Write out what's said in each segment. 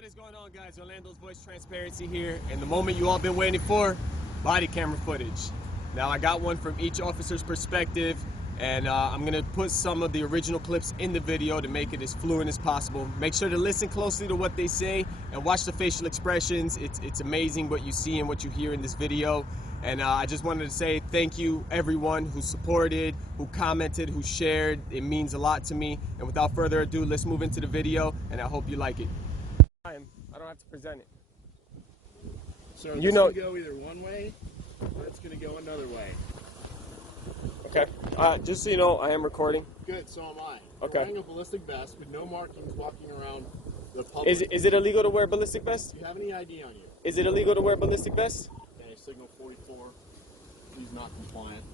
What is going on, guys? Orlando's Voice Transparency here, and the moment you all been waiting for, body camera footage. Now I got one from each officer's perspective, and I'm gonna put some of the original clips in the video to make it as fluent as possible. Make sure to listen closely to what they say and watch the facial expressions. It's amazing what you see and what you hear in this video. And I just wanted to say thank you everyone who supported, who commented, who shared. It means a lot to me. And without further ado, let's move into the video, and I hope you like it. I don't have to present it. So it's going to go either one way or it's going to go another way. Okay. Just so you know, I am recording. Good, so am I. Okay. Wearing a ballistic vest with no markings walking around the public. Is it illegal to wear a ballistic vest? Do you have any ID on you? Is it illegal to wear a ballistic vest? Okay, signal 44. He's not compliant.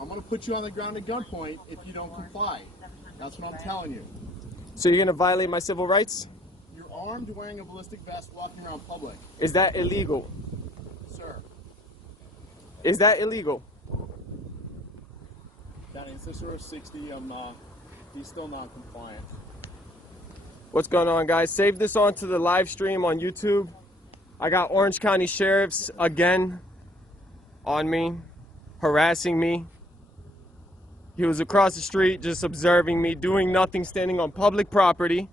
I'm going to put you on the ground at gunpoint if you don't comply. That's what I'm telling you. So you're going to violate my civil rights? You're armed, wearing a ballistic vest, walking around public. Is that illegal? Sir. Is that illegal? Down in Cicero 60, he's still not compliant. What's going on, guys? Save this onto the live stream on YouTube. I got Orange County sheriffs again on me, harassing me. He was across the street just observing me, doing nothing, standing on public property.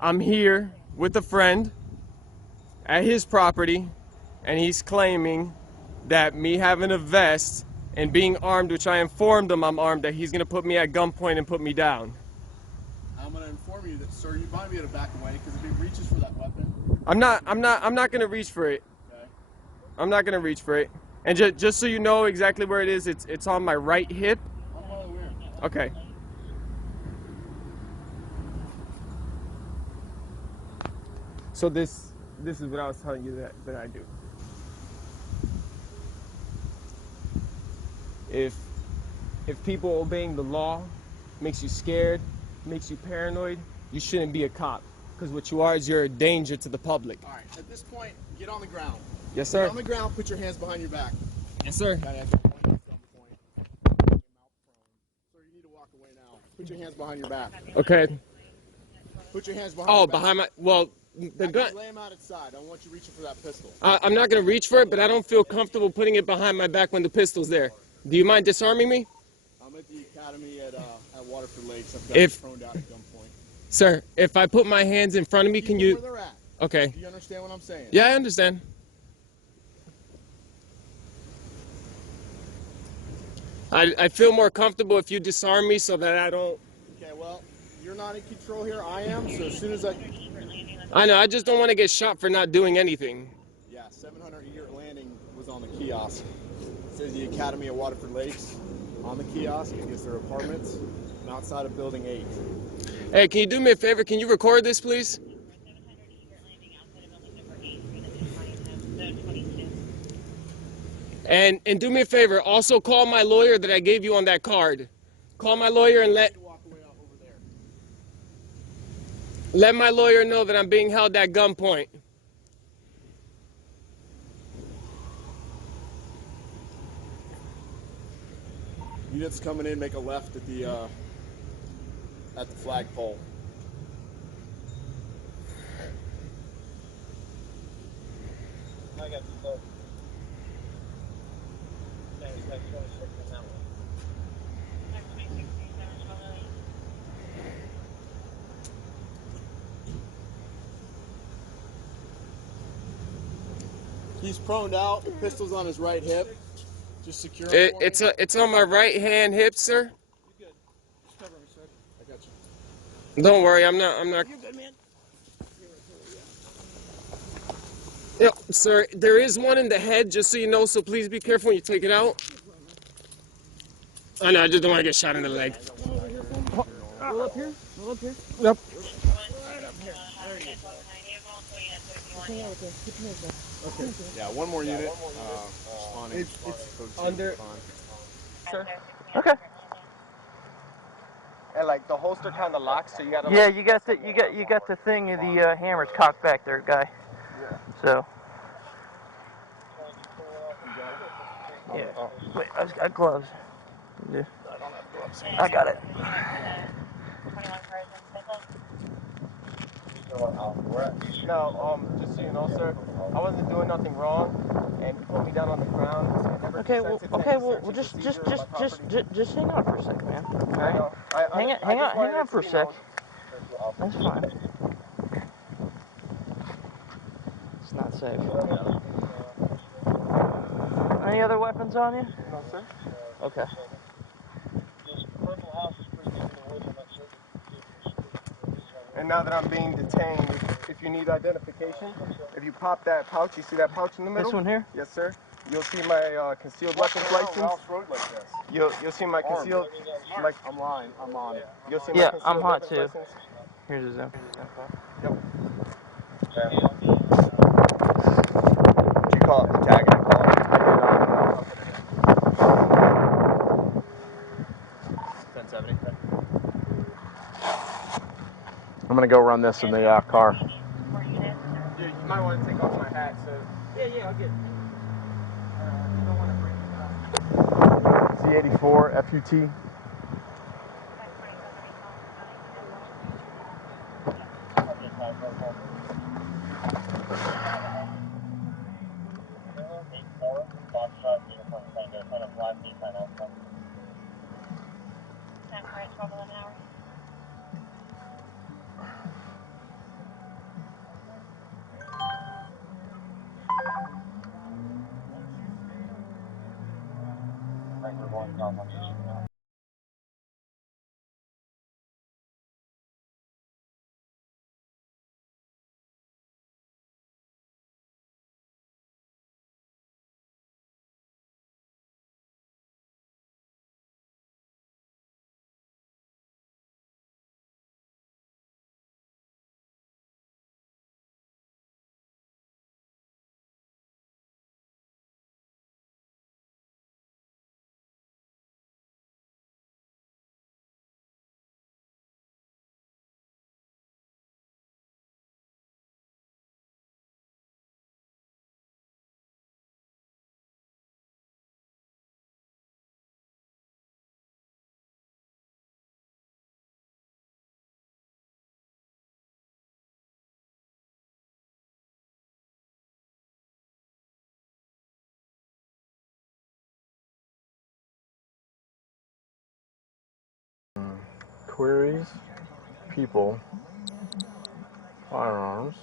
I'm here with a friend at his property, and he's claiming that me having a vest and being armed, which I informed him I'm armed, that he's going to put me at gunpoint and put me down. I'm going to inform you that, sir, you might be able to back away because if he reaches for that weapon. I'm not going to reach for it. Okay. I'm not going to reach for it. And just so you know exactly where it is, it's on my right hip. I'm well aware. Okay. So this is what I was telling you that I do. If people obeying the law makes you scared, makes you paranoid, you shouldn't be a cop. Because what you are is you're a danger to the public. All right, at this point, get on the ground. Yes, sir. Get on the ground, put your hands behind your back. Yes, sir. Sir, you need to walk away now. Put your hands behind your back. Okay. Put your hands behind your back. Behind my, well, the gun. Lay him out outside. I don't want you reaching for that pistol. I'm not going to reach for it, but I don't feel comfortable putting it behind my back when the pistol's there. Do you mind disarming me? I'm at the academy at Waterford Lakes. I've got you thrown down at gunpoint. Sir, if I put my hands in front of me, can you? Where they're at. Okay. Do you understand what I'm saying? Yeah, I understand. I feel more comfortable if you disarm me so that I don't. Okay, well, you're not in control here. I am. So as soon as I know. I just don't want to get shot for not doing anything. Yeah, 700 a year landing was on the kiosk. It says the Academy at Waterford Lakes on the kiosk. I guess their apartments and outside of Building 8. Hey, can you do me a favor? Can you record this, please? And do me a favor. Also call my lawyer that I gave you on that card. Call my lawyer and let my lawyer know that I'm being held at gunpoint. Units coming in, make a left at the flagpole. I got the close. He's proned out. The pistol's on his right hip. Just secure it. It's on my right hand hip, sir. You're good. Just cover me, sir. I got you. Don't worry, I'm not. You're good, man. Yeah, sir, there is one in the head, just so you know, so please be careful when you take it out. I know, I just don't want to get shot in the leg. Roll up here? Roll up here? Yep. Right up here. There you go. Okay. Yeah, one more unit. It's under. Sir? Okay. And like the holster kind of locks, so you gotta. Yeah, you got the thing. The hammer's cocked back there, guy. So. Yeah. Wait, I've got gloves. Yeah. I got it. No, just so you know, sir, I wasn't doing nothing wrong, and he put me down on the ground. So I never Okay, well, consented to okay, any well, search and just seizure of my property. just hang on for a sec, man. All I right. know. Hang on for a sec. That's fine. It's not safe. Any other weapons on you? No, sir. Okay. And now that I'm being detained, if you need identification, if you pop that pouch, you see that pouch in the middle? This one here? Yes, sir. You'll see my concealed weapons license. Road like this. You'll see my concealed. I'm lying. I'm on. You'll see my Yeah, concealed I'm hot weapons too. license. Here's his info. Yep. Did you call it the tag and call it? I did. 1070. I'm gonna go run this in the car. You might want to take off my hat, sir. Yeah, I'll get it. You don't want to break it up. C84 FUT. Queries, people, firearms.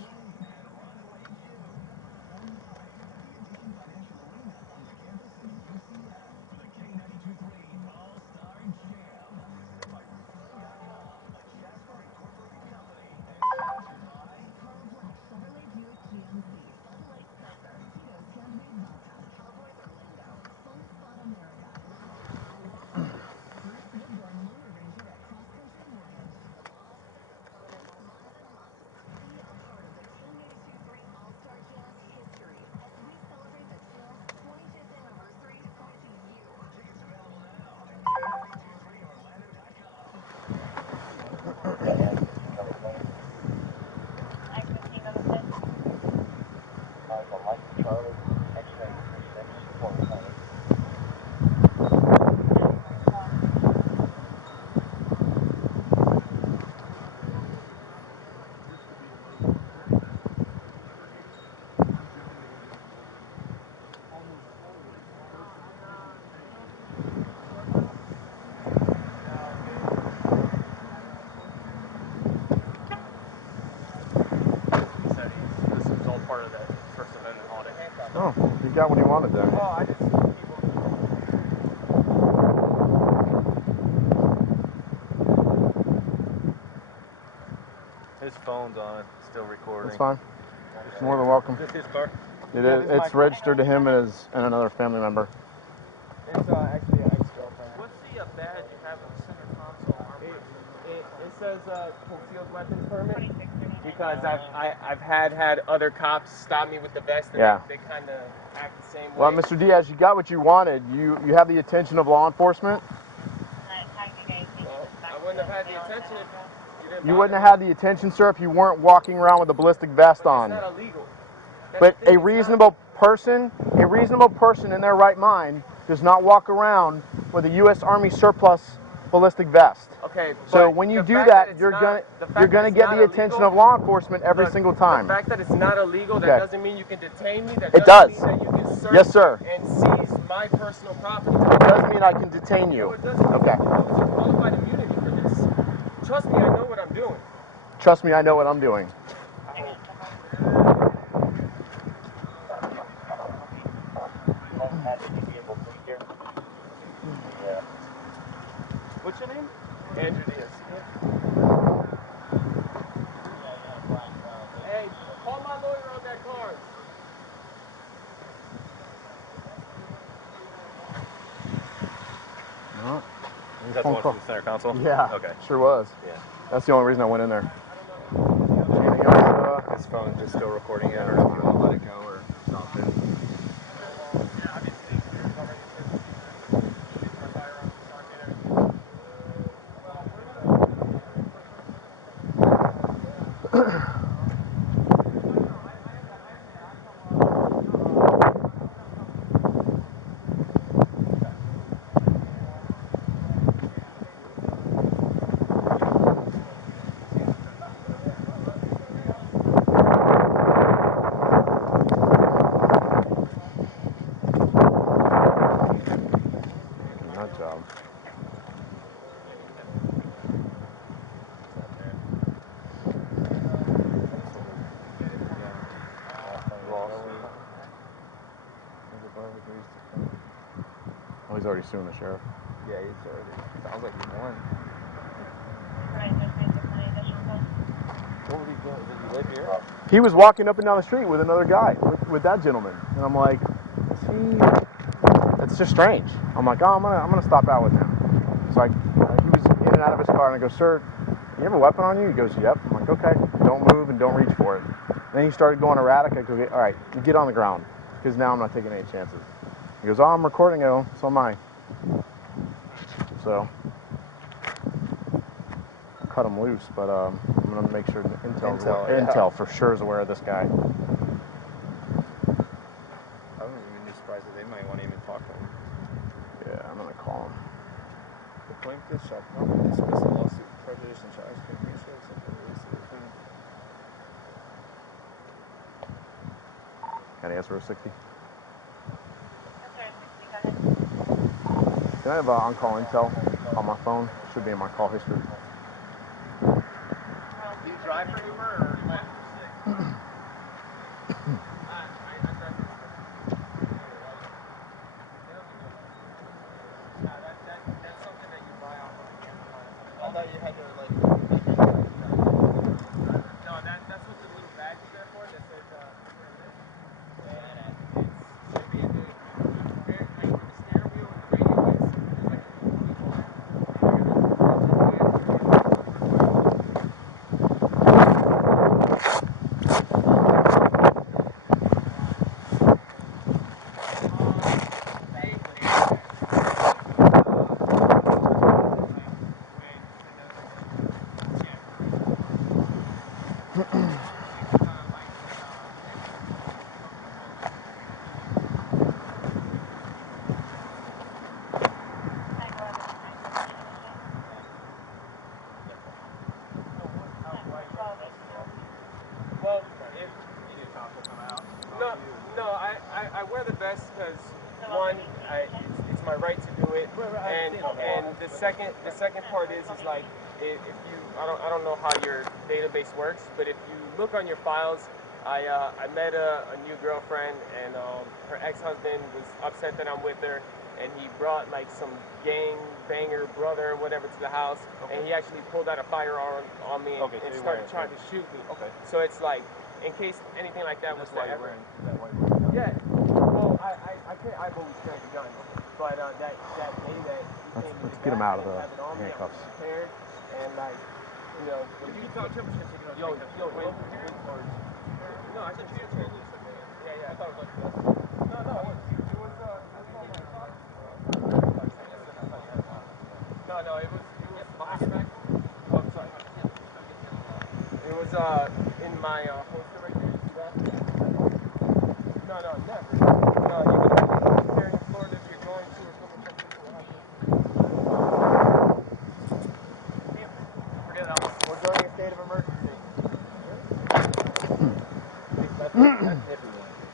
This was all part of that First Amendment audit. Oh, you got what you wanted then. Oh, I just see people. His phone's on it, still recording. That's fine. More than welcome. Is this his car? It Yeah, is. this is It's my- registered to him and another family member. It's actually an ex-girlfriend. What's the badge you have in the center console? It says concealed weapons permit because I've had other cops stop me with the vest and Yeah. they kind of act the same way. Well, Mr. Diaz, you got what you wanted. You have the attention of law enforcement. Well, I wouldn't have had the attention if you didn't. You wouldn't have had the attention, sir, if you weren't walking around with a ballistic vest But on. it's not illegal. But a reasonable person in their right mind does not walk around with a U.S. Army surplus ballistic vest. Okay. So but when you the do fact that, it's you're not- gonna get the attention of law enforcement every single time. The fact that it's not illegal, that Okay. doesn't mean you can detain me. That It doesn't does. mean that you can search Yes, sir. and seize my personal property. It does mean I can detain you. No, it doesn't. Okay. There's qualified immunity for this. Trust me, I know what I'm doing. Trust me, I know what I'm doing. What's your name? Andrew Diaz. Hey, call my lawyer on that card. No. Is that the one from the center console? Yeah. Okay. Sure was. Yeah. That's the only reason I went in there. Anything else? His phone just still recording it, or if you want to let it go or stop it. Nut job. Oh, he's already suing the sheriff. Yeah, he's already. Sounds like he won. What was he doing? Did he live here? He was walking up and down the street with another guy, with that gentleman, and I'm like, see, it's just strange. I'm like, oh, I'm gonna stop out with him. So he was in and out of his car, and I go, sir, you have a weapon on you? He goes, yep. I'm like, okay, don't move and don't reach for it. Then he started going erratic. I go, all right, get on the ground, because now I'm not taking any chances. He goes, oh, I'm recording it. Oh, so am I. So I cut him loose, but I'm gonna make sure Intel for sure is aware of this guy. I wouldn't even be surprised if they might want to even talk to him. Yeah, I'm gonna call him. The plaintiff shall promptly dismiss a lawsuit, prejudice, and charge confusion of something released to the claim. Can I ask for a 60? Can I have on-call intel on my phone? Should be in my call history. Do you drive for Uber or Lyft? That's something that you buy off of the Amazon. I thought you had to like. No, that's what the little badge is there for. That says it's should be in the like where the steering wheel and the radio is. There's like a little keyhole there. Well, if no, I wear the vest because one, it's my right to do it, and the second part is like if you I don't know how your database works, but if you look on your files, I met a new girlfriend, and her ex-husband was upset that I'm with her, and he brought like some gang banger brother or whatever to the house, and he actually pulled out a firearm on me and started trying to shoot me. Okay. So it's like, in case anything like that was to ever. Yeah. Well, I've always carried a gun, but that day that he came Let's get him out of the handcuffs. Prepared, and like, you know, when you talk temperature, no, I said you turned loose. Yeah. I thought it was like this. No, it was No, it was flashback. Oh, I'm sorry. It was in my holster right there. You see that? No, never. No, you can only carry in Florida if you're going to or coming from Pennsylvania. Everyone.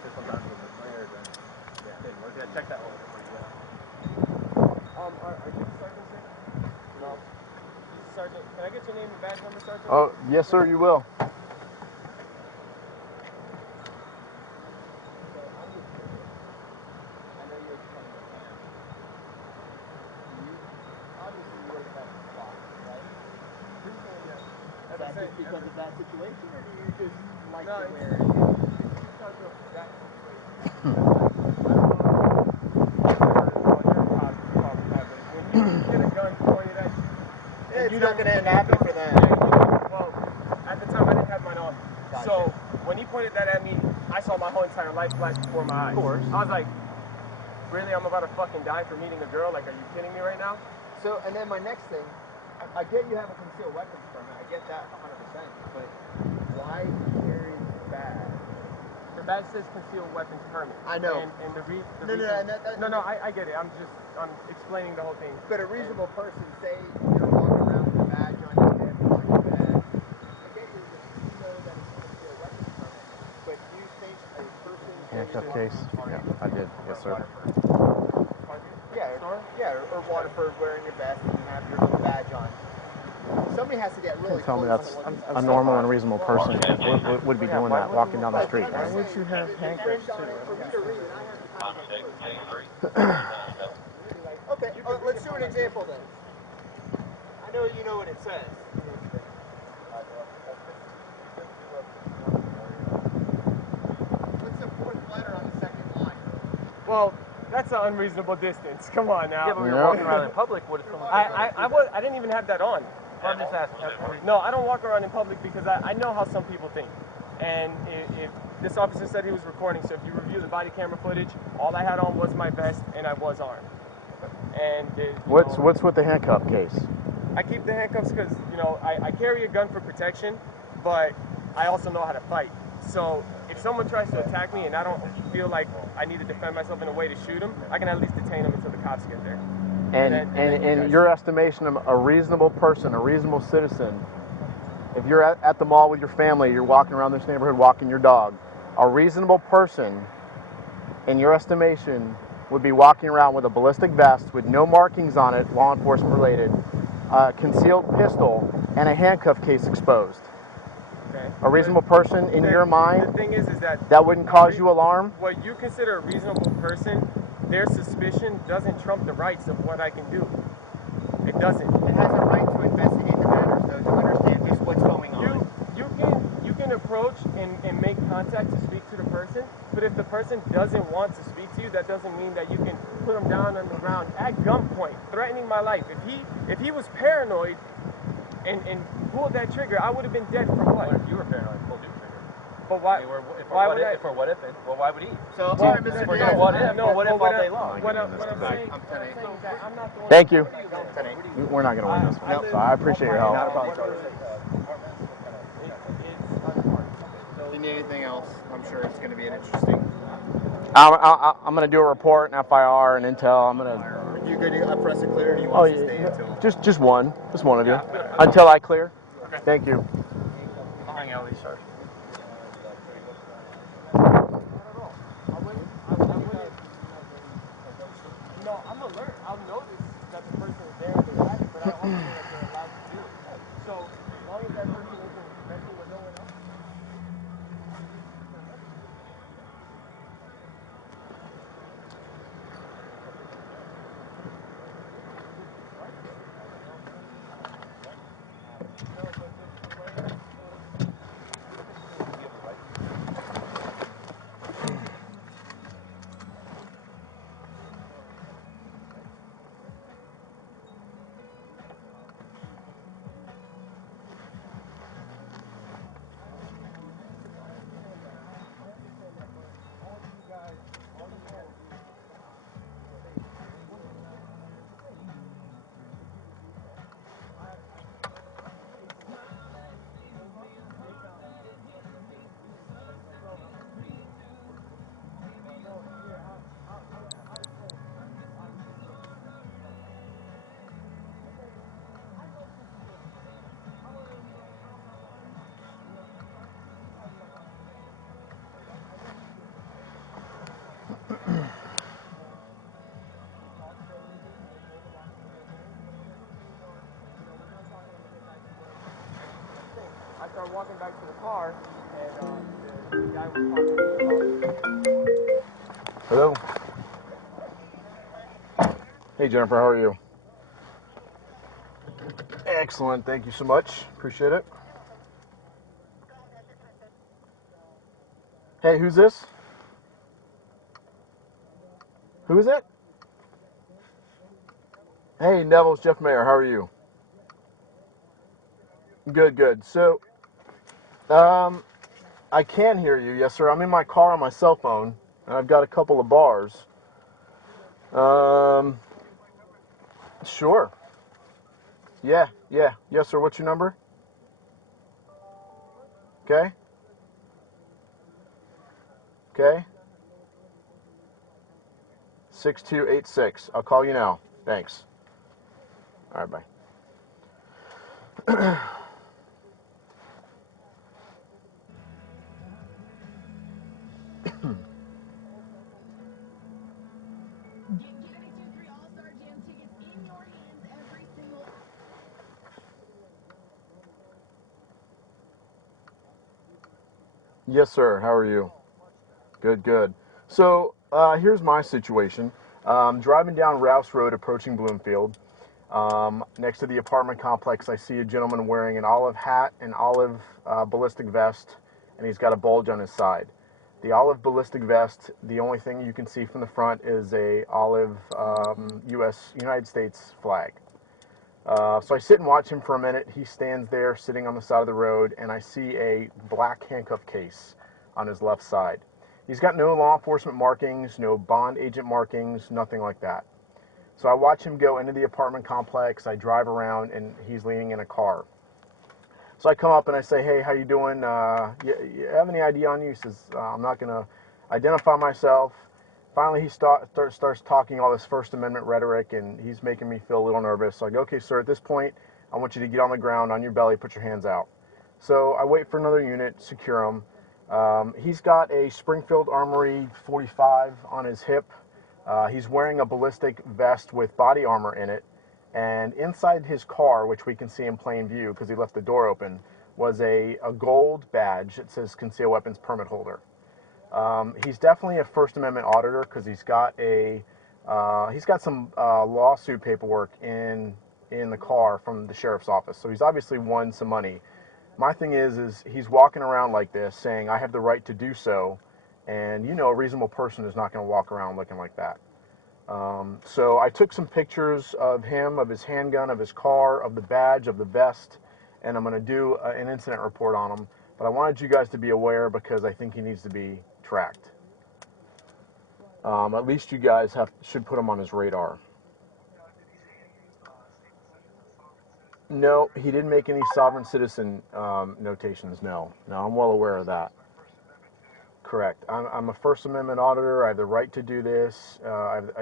Just sometimes with the players and yeah. We're gonna check that one. Are you the sergeant, sir? No. Sergeant, can I get your name and badge number, Sergeant? Oh, yes, sir, you will. Because of that situation, or do you just like to wear it? Because of that When you get a gun pointed at you, It's not going to end happy for them. Well, at the time I didn't have mine on. Gotcha. So when he pointed that at me, I saw my whole entire life flash before my eyes. Of course. I was like, really? I'm about to fucking die for meeting a girl? Like, are you kidding me right now? So, and then my next thing, I get you have a concealed weapons permit. I get that 100%. But why carry the badge? The badge says concealed weapons permit. I know. And the reason. No, I get it. I'm explaining the whole thing. But a reasonable person, say you're walking around with a badge on your hip, on your badge. I get you know that it's a concealed weapons permit. But do you think a person... Handcuff case? Yeah, I did. Yes, sir. Or Waterford wearing your vest and you have your little badge on. Somebody has to get really Tell me close that's to a normal and reasonable person would be doing that, walking down the street. Why would you have handcuffs too? For me to read it, I have to kind of get close. Okay, let's do an example then. I know you know what it says. What's the fourth letter on the second line? Well, that's an unreasonable distance. Come on now. Yeah, but when you're walking around in public, what if someone... I didn't even have that on. I'm just asking. No, I don't walk around in public because I know how some people think. And if this officer said he was recording, so if you review the body camera footage, all I had on was my vest and I was armed. And What's with the handcuff case? I keep the handcuffs because, I carry a gun for protection, but I also know how to fight. So if someone tries to attack me and I don't feel like I need to defend myself in a way to shoot them, I can at least detain them until the cops get there. And in your estimation, a reasonable person, a reasonable citizen, if you're at the mall with your family, you're walking around this neighborhood walking your dog, a reasonable person, in your estimation, would be walking around with a ballistic vest with no markings on it, law enforcement related, concealed pistol, and a handcuff case exposed. Okay. A reasonable person, in your mind, the thing is that wouldn't cause you alarm? What you consider a reasonable person, their suspicion doesn't trump the rights of what I can do. It doesn't. It has a right to investigate the matters, though, to understand just what's going on. You can approach and make contact to speak to the person, but if the person doesn't want to speak to you, that doesn't mean that you can put them down on the ground at gunpoint, threatening my life. If he was paranoid and pulled that trigger, I would have been dead for what? If you were paranoid, pull the trigger. But why? Why would why would he? So, all right, Mr. We're Diaz. going what if? No, what if all day I'm long? saying I'm 10-8. is that I'm not the one. Thank you. 10-8. We're not going to win this one. So I appreciate your help. Not a problem, Charlie. If you need anything else, I'm sure it's going to be an interesting... I'm going to do a report, an FIR, an intel. I'm going to... Are you going to press a clear, or do you want to stay until... Just one of you. Until I clear. Okay. Thank you. I'll hang out with these charges. No, I'm alert. I'll notice that the person is there in the back, but I also know that they're allowed to do it. So as long as that person isn't messing with no one else. started walking back to the car, and the guy was talking to me about... Hello. Hey Jennifer, how are you? Excellent, thank you so much. Appreciate it. Hey, who's this? Who is it? Hey, Neville, it's Jeff Mayer. How are you? Good, good. So, I can hear you. Yes, sir. I'm in my car on my cell phone, and I've got a couple of bars. Sure. Yeah, yeah. Yes, sir. What's your number? Okay. Okay. 6286. I'll call you now. Thanks. All right, bye. Yes, sir. How are you? Good, good. So here's my situation. Driving down Rouse Road, approaching Bloomfield. Next to the apartment complex, I see a gentleman wearing an olive hat, an olive ballistic vest, and he's got a bulge on his side. The olive ballistic vest, the only thing you can see from the front is a olive United States flag. So I sit and watch him for a minute. He stands there sitting on the side of the road, and I see a black handcuff case on his left side. He's got no law enforcement markings, no bond agent markings, nothing like that. So I watch him go into the apartment complex. I drive around, and he's leaning in a car. So I come up and I say, hey, how you doing? You have any ID on you? He says, I'm not going to identify myself. Finally, he starts talking all this First Amendment rhetoric, and he's making me feel a little nervous. So I go, okay, sir, at this point, I want you to get on the ground, on your belly, put your hands out. So I wait for another unit, secure him. He's got a Springfield Armory 45 on his hip. He's wearing a ballistic vest with body armor in it. And inside his car, which we can see in plain view because he left the door open, was a gold badge that says Concealed Weapons Permit Holder. He's definitely a First Amendment auditor because he's got some lawsuit paperwork in the car from the sheriff's office. So he's obviously won some money. My thing is he's walking around like this saying, I have the right to do so. And you know, a reasonable person is not going to walk around looking like that. So I took some pictures of him, of his handgun, of his car, of the badge, of the vest, and I'm going to do an incident report on him. But I wanted you guys to be aware because I think he needs to be tracked. At least you guys should put him on his radar. No, he didn't make any sovereign citizen notations, no. No, I'm well aware of that. Correct. I'm a First Amendment auditor. I have the right to do this.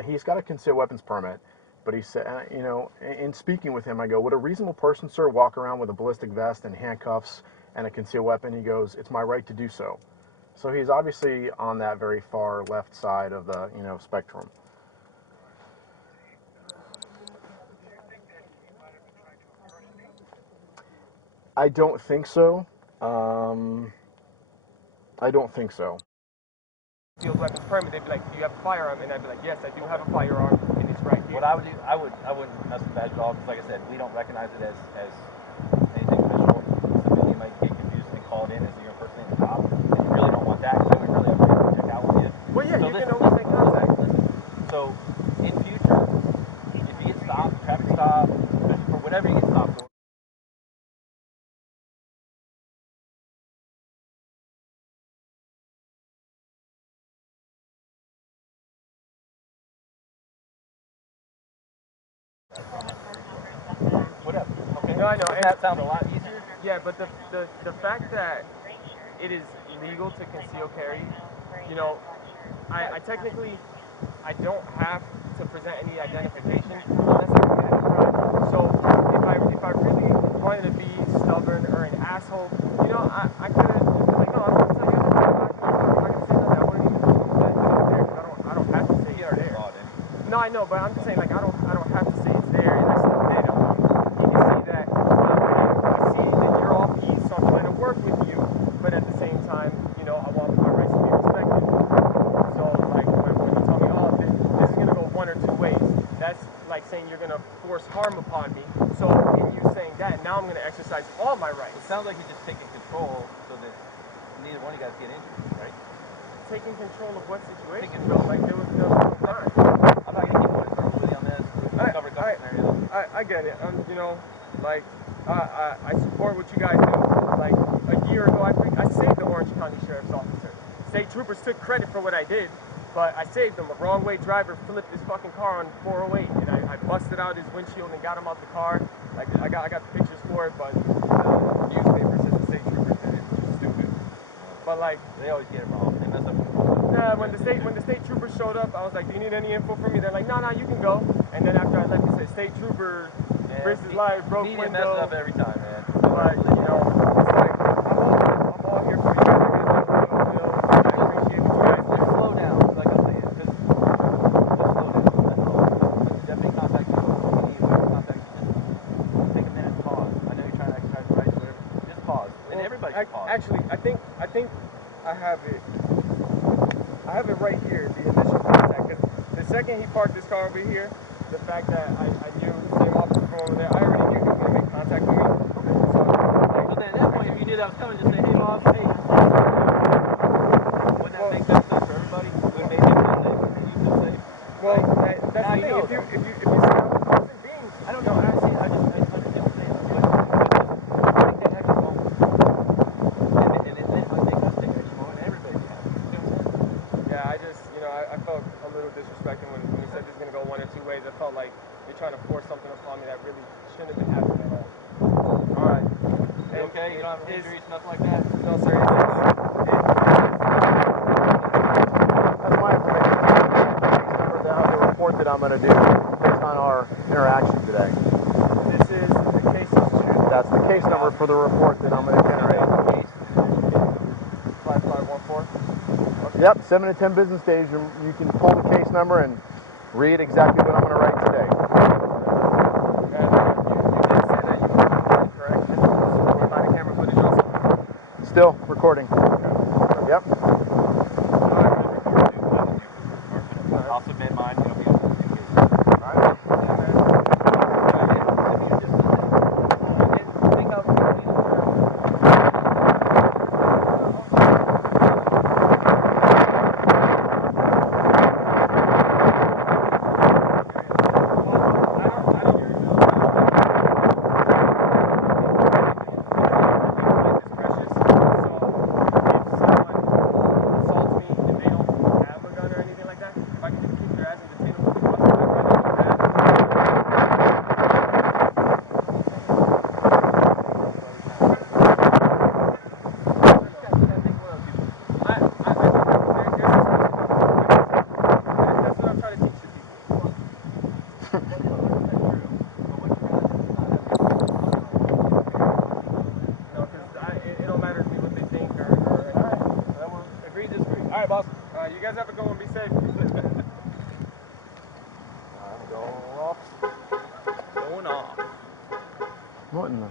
He's got a concealed weapons permit, but he said, you know, in speaking with him, I go, would a reasonable person, sir, walk around with a ballistic vest and handcuffs and a concealed weapon? He goes, it's my right to do so. So he's obviously on that very far left side of the, you know, spectrum. I don't think so. I don't think so. Concealed weapons permit, they'd be like, do you have a firearm? And I'd be like, yes, I do have a firearm, and it's right here. What I would do, I wouldn't mess with that at all, because like I said, we don't recognize it as anything official. Somebody might get confused and call it in as your first name at the top, and you really don't want that, because then we really have to check out with you. Well, yeah, so you can always make contact. So, in future, if you get stopped, traffic stop, for whatever you get stopped for, whatever, okay? No, I know. Doesn't that sound a lot easier? Yeah, but the fact that it is legal to conceal carry, you know, I technically, I don't have to present any identification unless I committed a crime. So if I really wanted to be stubborn or an asshole, you know, I could have just been like, no, I'm not gonna tell you. I'm not gonna say nothing. I wouldn't even say it's there because I don't have to say it's there. No, I know, but I'm just saying, like, I don't have to say it's there, and I still did. You can see that I see that you're off east, so I'm trying to work to force harm upon me. So in you saying that, now I'm going to exercise all my rights. It sounds like you're just taking control so that neither one of you guys get injured, right? Taking control of what situation? Taking control. Like there was no time. I'm not gonna keep going verbal with you on this. Cover scenarios. I get it. You know, like I support what you guys do. Like a year ago, I saved the Orange County Sheriff's Officer. State troopers took credit for what I did, but I saved him. A wrong way driver flipped his fucking car on 408, and I busted out his windshield and got him out the car. Like I got the pictures for it, but the newspaper says the state troopers did it, which is stupid. But like They always get it wrong. They mess up. nah, when the state troopers showed up, I was like, do you need any info from me? They're like, no, you can go. And then after I left, it said state trooper risked his life, broke Media window. messes up every time, man. But you know, it's like I'm all here for you guys. I appreciate what you guys do. Just slow down, like I'm saying. Just slow down. That's all. When the deputy contacts you, you need whoever contacts you, just take a minute, pause. I know you're trying to exercise your rights, whatever. Just pause. And everybody should pause. Actually, I think I have it. I have it right here, the initial contact. 'Cause the second he parked his car over here, the fact that I knew the same officer from over there, I already knew he was going to make contact with me. So, So then at that point, if you knew that was coming, just say, hey, boss, hey. Wouldn't that make sense for everybody? Would it make him feel safe? You feel safe? well, Right? that's Now the you thing. know If you that. say I'm a person being, I don't know. I understand what you're saying. But take that extra moment. And it might make us take an extra moment, and everybody can have it. You know what I'm saying? yeah, I just, you know, I felt a little disrespected when he said this is going to go one or two ways. I felt like they're trying to force something upon me that really shouldn't have been happening at all. All right. You And okay? You don't have is- injuries, nothing like that? No, sir. That's my information. Number down the report that I'm going to do based on our interaction today. This is the case of That's the case number for the report that I'm going to generate. 5514. Yep, 7 to 10 business days. You can pull the case number and read exactly what I'm going to write today. And you did say that you were recording, correct? With body camera footage also? Still recording. Yep. I'll submit mine. It'll be on the new case. You guys have a good one. Be safe. Going off. What in the...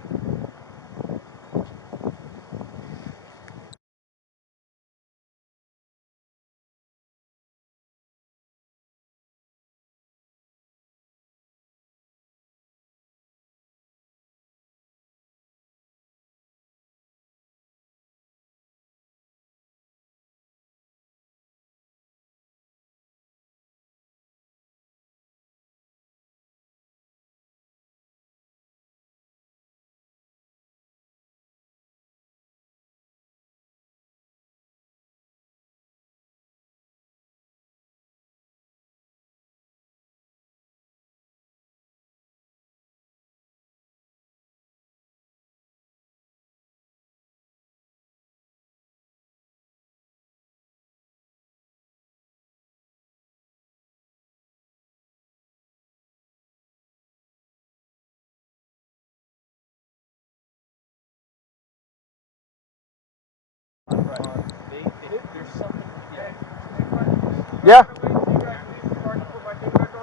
Yeah.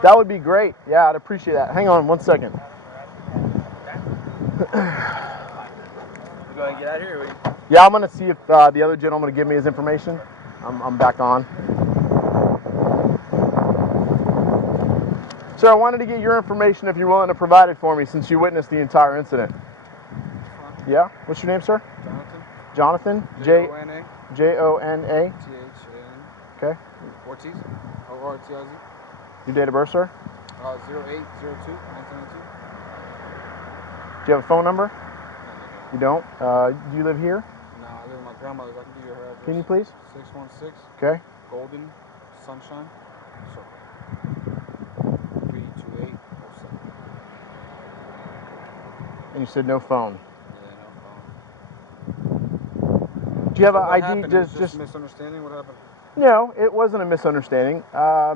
That would be great. Yeah, I'd appreciate that. Hang on one second. We go ahead and get out of here. Yeah, I'm going to see if the other gentleman will give me his information. I'm back on. Sir, I wanted to get your information if you're willing to provide it for me since you witnessed the entire incident. Yeah? What's your name, sir? Jonathan. Jonathan? Jona. Jona. Than. Okay. Ortiz. O-R-T-I-Z. Your date of birth, sir? 08/02/1992. Do you have a phone number? You don't? Do you live here? No, I live with my grandmother's. I can give you her address. Can you please? 616 Okay. Golden Sunshine Circle. 32807. And you said no phone. Yeah, no phone. Do you have So an what ID? happened? It was just a misunderstanding. What happened? No, it wasn't a misunderstanding.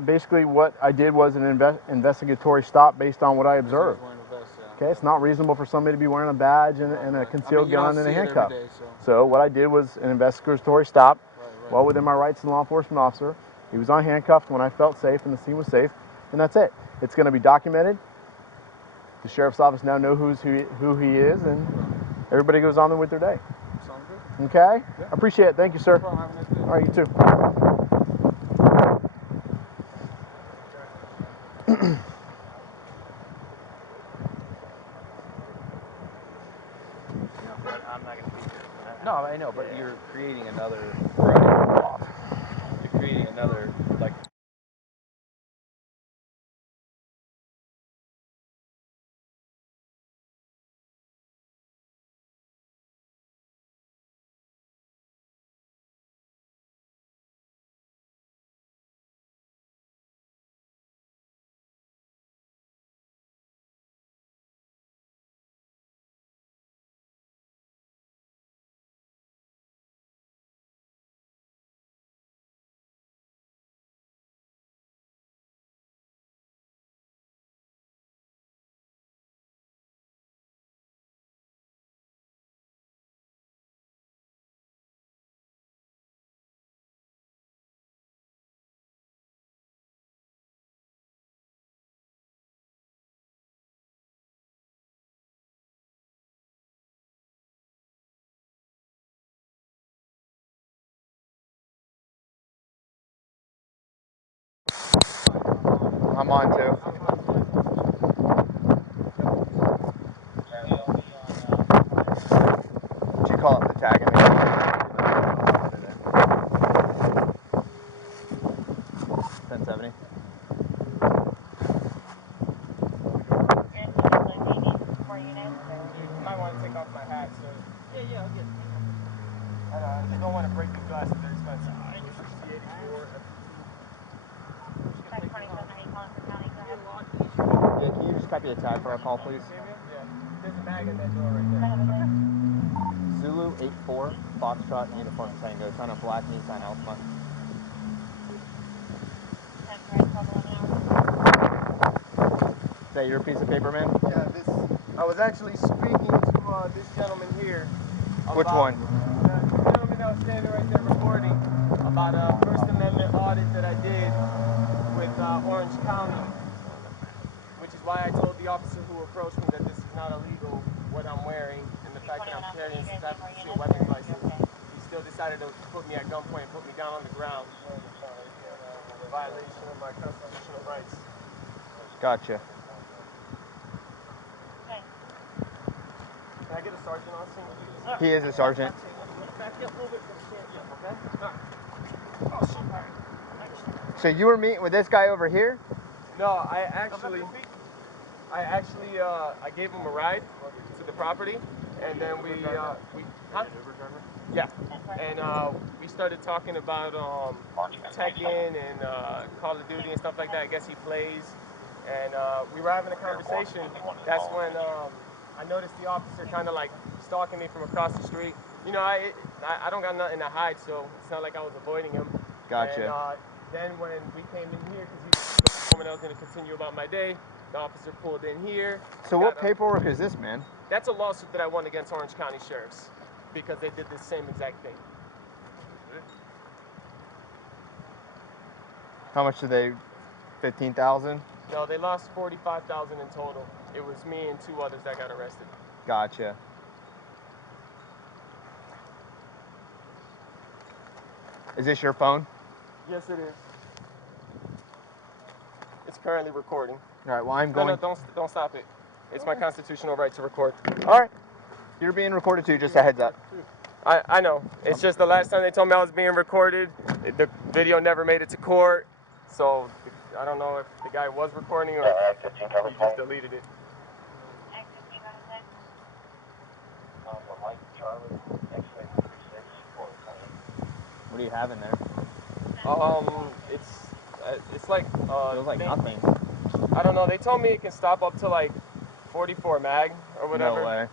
Basically, what I did was an investigatory stop based on what I observed. Wearing a vest, yeah. Okay, it's not reasonable for somebody to be wearing a badge and a concealed gun and a handcuff. So what I did was an investigatory stop, well within my rights as a law enforcement officer. He was unhandcuffed when I felt safe and the scene was safe, and that's it. It's going to be documented. The sheriff's office now knows who he is, and everybody goes on with their day. Sounds good. Okay? Yeah. I appreciate it. Thank you, sir. No problem. Have a nice day. All right, you too. I'm not going to be here for that. No, I know, but you're creating another. You're creating another, like. I'm on too. Did you call up the tag? 1070. You might want to take off my hat, sir. Yeah, I'll get it. I just don't want to break the glass if they're expensive. Yeah, can you just copy the tag for our call, please? Yeah. There's a bag in that drawer right there. Zulu 84 Foxtrot Uniform Tango. It's on a black Nissan Altima. Is that your piece of paper, man? Yeah, I was actually speaking to this gentleman here. Which one? The gentleman that was standing right there recording about a First Amendment audit that I did with Orange County, which is why I told the officer who approached me that this is not illegal, what I'm wearing, and the fact that I'm carrying some type of concealed weapons license. He still decided to put me at gunpoint and put me down on the ground. Violation of my constitutional rights. Gotcha. Can I get a sergeant on scene, please? He is a sergeant. Back up a little bit. Okay? So you were meeting with this guy over here? No, I gave him a ride to the property, and then huh? Yeah, and we started talking about Tekken and Call of Duty and stuff like that. I guess he plays, and we were having a conversation. That's when I noticed the officer kind of like stalking me from across the street. You know, I don't got nothing to hide, so it's not like I was avoiding him. Gotcha. And then when we came in here, because I was going to continue about my day, the officer pulled in here. So what paperwork is this, man? That's a lawsuit that I won against Orange County sheriffs because they did the same exact thing. How much did they? 15,000? No, they lost 45,000 in total. It was me and two others that got arrested. Gotcha. Is this your phone? Yes, it is. It's currently recording. All right. Well, I'm going. No, don't stop it. It's my constitutional right to record. All right. You're being recorded too. Just a heads up. I know. It's just the last time they told me I was being recorded, the video never made it to court. So I don't know if the guy was recording or he just deleted it. What do you have in there? It's like Feels like nothing. I don't know. They told me it can stop up to like 44 mag or whatever. No way.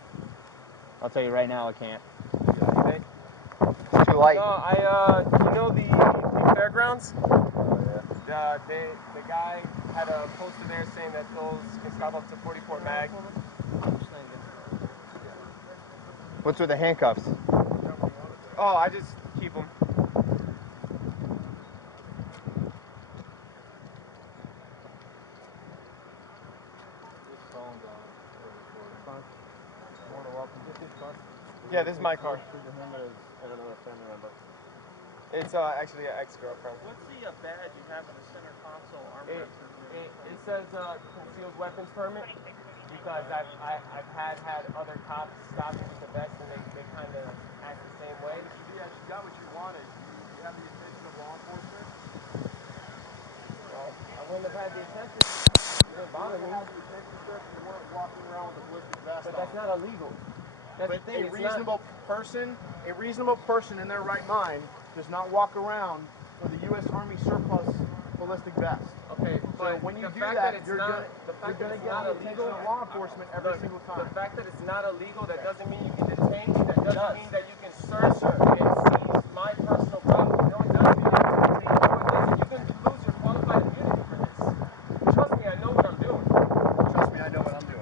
I'll tell you right now, I can't. It's too light. No, you know the fairgrounds? The guy had a poster there saying that those can stop up to 44 mag. What's with the handcuffs? Oh, I just keep them. Yeah, this is my car. It's actually an ex-girlfriend. What's the badge you have in the center console armrest? It says concealed weapons permit because I've had other cops stop me with the vest and they kind of act the same way. You got what you wanted. You have the attention of law enforcement. Well, I wouldn't have had the attention. It didn't bother me. You weren't walking around with a ballistic vest But on. that's not illegal. That's But the thing. a reasonable person in their right mind does not walk around with a U.S. Army surplus ballistic vest. Okay, So but when you the do fact that, it's you're not, going to get not the attention illegal. of law enforcement every Look, single time. The fact that it's not illegal, that doesn't mean you can detain me. That doesn't mean that you can search Yes, sir. and seize my personal property. No, it doesn't mean you can detain me. No, it doesn't. You can lose your qualified immunity for this. Trust me, I know what I'm doing. Trust me, I know what I'm doing.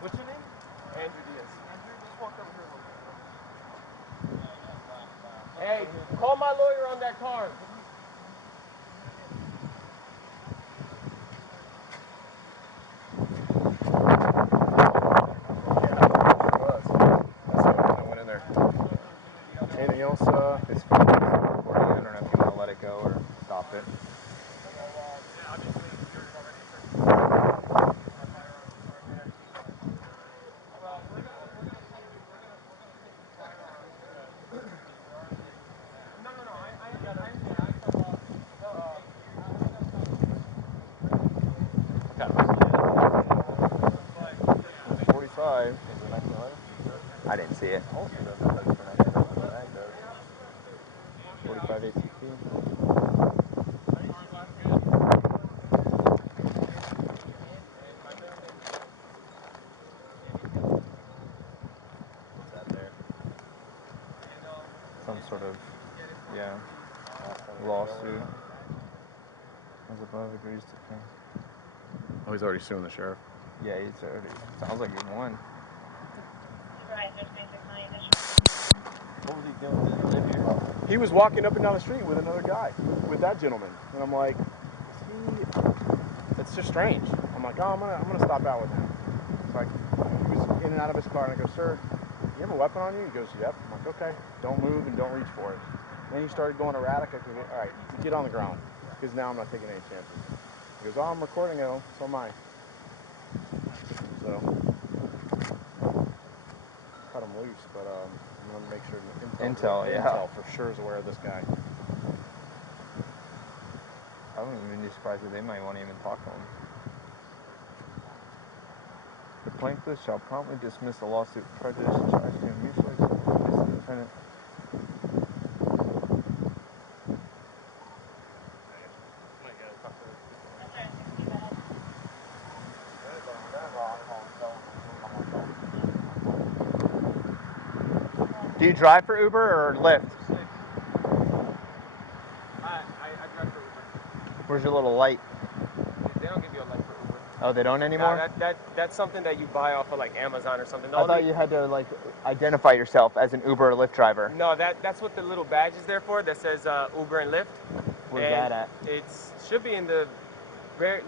What's your name? Andrew Diaz. Andrew, just walk over here a little bit. Hey, call my lawyer on that car. Anything else? It's recording. I don't know if you want to let it go or stop it. It's 45. Is it 1911? I didn't see it. 45 ACP. What's that there? Some sort of, lawsuit. As above agrees to pay. Oh, he's already suing the sheriff. Yeah, it's already, sounds like he won. What was he doing? Does he live here? He was walking up and down the street with another guy, with that gentleman, and I'm like, it's just strange. I'm like, oh, I'm gonna stop out with him. It's like he was in and out of his car, and I go, sir, you have a weapon on you? He goes, yep. I'm like, okay, don't move and don't reach for it. Then he started going erratic. I go, all right, get on the ground, because now I'm not taking any chances. He goes, oh, I'm recording it. So am I. So cut him loose, but I'm gonna make sure Intel for sure is aware of this guy. I wouldn't even be surprised if they might want to even talk to him. The plaintiff shall promptly dismiss the lawsuit with prejudice and charge him mutually acceptable against the defendant. Do you drive for Uber or Lyft? I drive for Uber. Where's your little light? They don't give you a light for Uber. Oh, they don't anymore? No, that's something that you buy off of like Amazon or something. I thought you had to like identify yourself as an Uber or Lyft driver. No, that's what the little badge is there for. That says Uber and Lyft. Where's and that at? It should be in the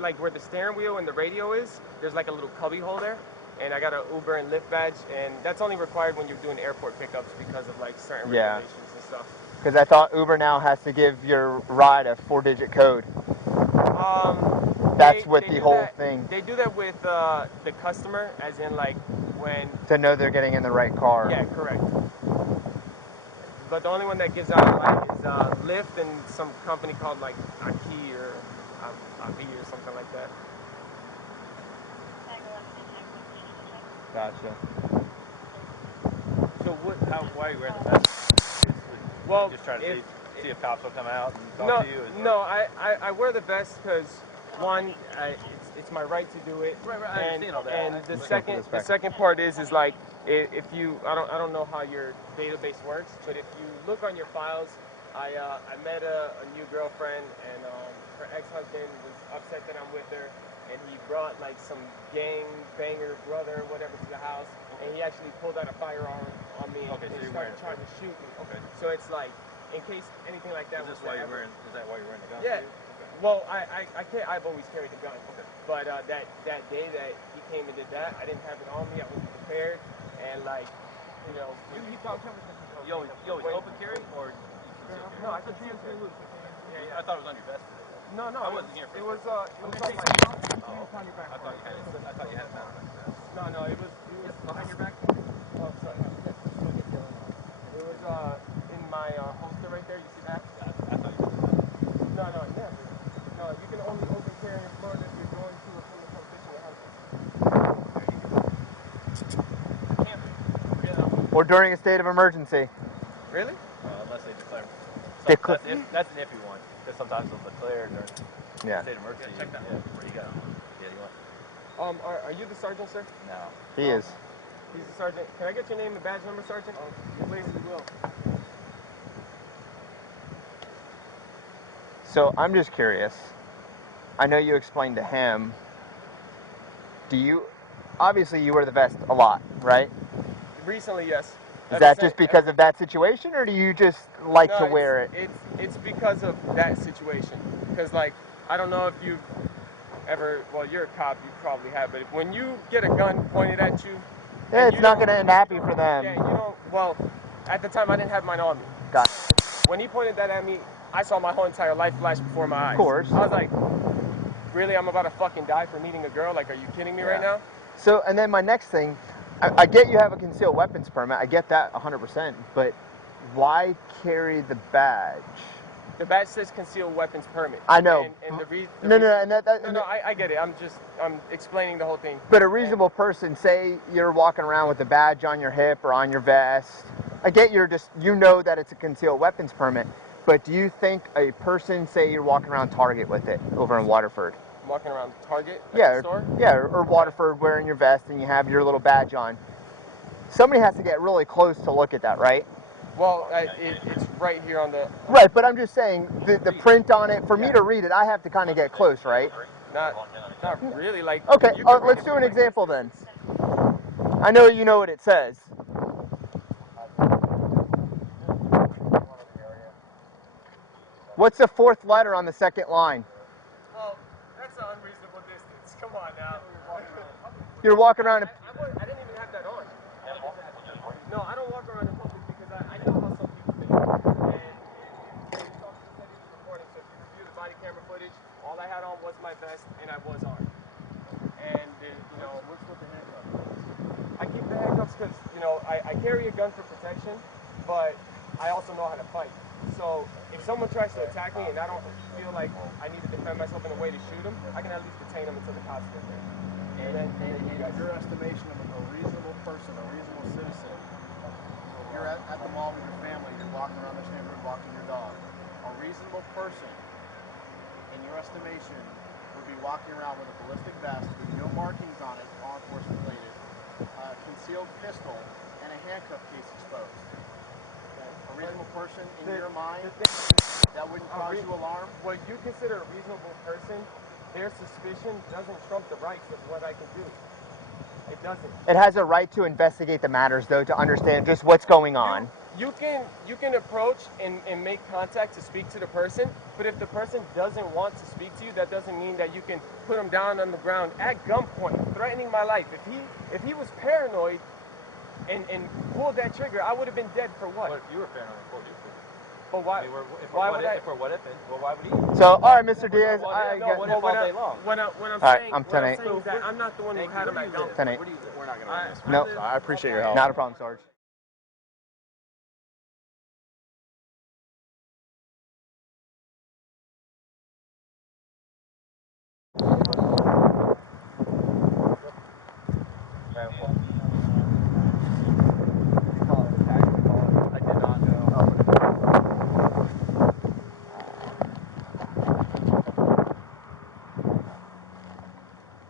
like where the steering wheel and the radio is. There's like a little cubby hole there, and I got an Uber and Lyft badge, and that's only required when you're doing airport pickups because of like certain Yeah. regulations and stuff. Because I thought Uber now has to give your ride a 4-digit code. That's what the whole thing. They do that with the customer, as in like when. To know they're getting in the right car. Yeah, correct. But the only one that gives out a ride is Lyft and some company called like Aki or Avi or something like that. Gotcha. So why are you wearing the vest? Well, just trying to see if cops will come out and no, talk to you? No, I wear the vest because one, it's my right to do it. Right, I understand all that. And the second part is like if you I don't know how your database works, but if you look on your files, I met a new girlfriend, and her ex-husband was upset that I'm with her, and he brought like some gang banger brother whatever to the house, and he actually pulled out a firearm on me and started trying to shoot me. Okay. So it's like, in case anything like that Is was that why you're wearing the gun? Yeah. Well, I can't. I've always carried the gun. Okay. But that day that he came and did that, I didn't have it on me. I wasn't prepared, and like, you know. You always open carry or you conceal carry? No, I conceal carry. Yeah. I thought it was on your vest. No. I wasn't here. It was on my. I thought you had it mounted on your vest. No. It was behind your back. Oh, sorry. It was in my holster right there. You see that? I thought you had it. No, never. No, you can only open carry in Florida if you're going to a criminal competition or Or during a state of emergency. Really? Unless they declare. That's an iffy one, because sometimes they'll declare during state of emergency. Check that. Where you go? Yeah, you want. Are you the sergeant, sir? No. He is. He's the sergeant. Can I get your name and badge number, sergeant? Please, we will. So I'm just curious. I know you explained to him. Obviously you wear the vest a lot, right? Recently, yes. Is that just because of that situation, or do you just like to wear it? It's because of that situation. Because like, I don't know if you've ever, well, you're a cop, you probably have, but when you get a gun pointed at you, yeah, it's not going to end happy for them. Yeah, you don't. Well, at the time I didn't have mine on me. Got it. When he pointed that at me, I saw my whole entire life flash before my eyes. Of course. I was like, really? I'm about to fucking die for meeting a girl? Like, are you kidding me right now? So, and then my next thing, I get you have a concealed weapons permit. I get that 100%. But why carry the badge? The badge says concealed weapons permit. I know. And I get it. I'm explaining the whole thing. But a reasonable person, say you're walking around with a badge on your hip or on your vest. I get you know that it's a concealed weapons permit. But do you think a person, say you're walking around Target with it over in Waterford? Walking around Target? Store? Yeah, or Waterford wearing your vest and you have your little badge on. Somebody has to get really close to look at that, right? Well, it's right here on the... Right, but I'm just saying, the print on it, for me to read it, I have to kind of get close, right? Not really, like... Okay, let's do an example then. I know you know what it says. What's the fourth letter on the second line? Oh, that's an unreasonable distance. Come on now. You're walking around... I didn't even have that on. No, I don't walk around in public because I know how some people think. And police officer said he was recording, so if you review the body camera footage, all I had on was my vest and I was armed. And, what's with the handcuffs? I keep the handcuffs because, I carry a gun for protection, but I also know how to fight. So if someone tries to attack me and I don't feel like I need to defend myself in a way to shoot them, I can at least detain them until the cops get there. And then you guys. Your estimation of a reasonable person, a reasonable citizen, you're at the mall with your family, you're walking around this neighborhood walking your dog. A reasonable person, in your estimation, would be walking around with a ballistic vest with no markings on it, law enforcement related, a concealed pistol, and a handcuff case exposed. A reasonable person, in your mind, that wouldn't cause you alarm? What you consider a reasonable person, their suspicion doesn't trump the rights of what I can do. It doesn't. It has a right to investigate the matters, though, to understand just what's going on. you can approach and make contact to speak to the person, but if the person doesn't want to speak to you, that doesn't mean that you can put him down on the ground at gunpoint, threatening my life. If he was paranoid and pulled that trigger, I would have been dead for what? What if you were paranoid and pulled your trigger? But why? I mean, why would I? If we're what if, well, why would he? So, all right, Mr. Diaz, Well, I no, get. what if all day long? What I'm All right, saying, I'm what I'm 10-8. saying is that I'm not the one who had him at gunpoint. 10-8. Where do you live? We're not going to run this. Nope. So I appreciate your help. Not a problem, Sarge. I did not know. I'm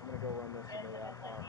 going to go run this in the car.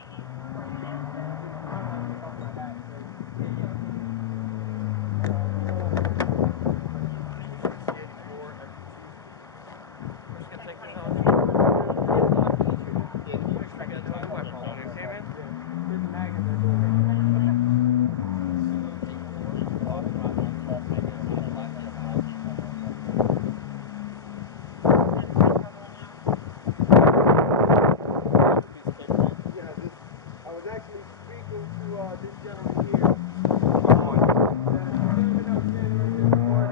I was actually speaking to this gentleman here. The gentleman that was standing right there before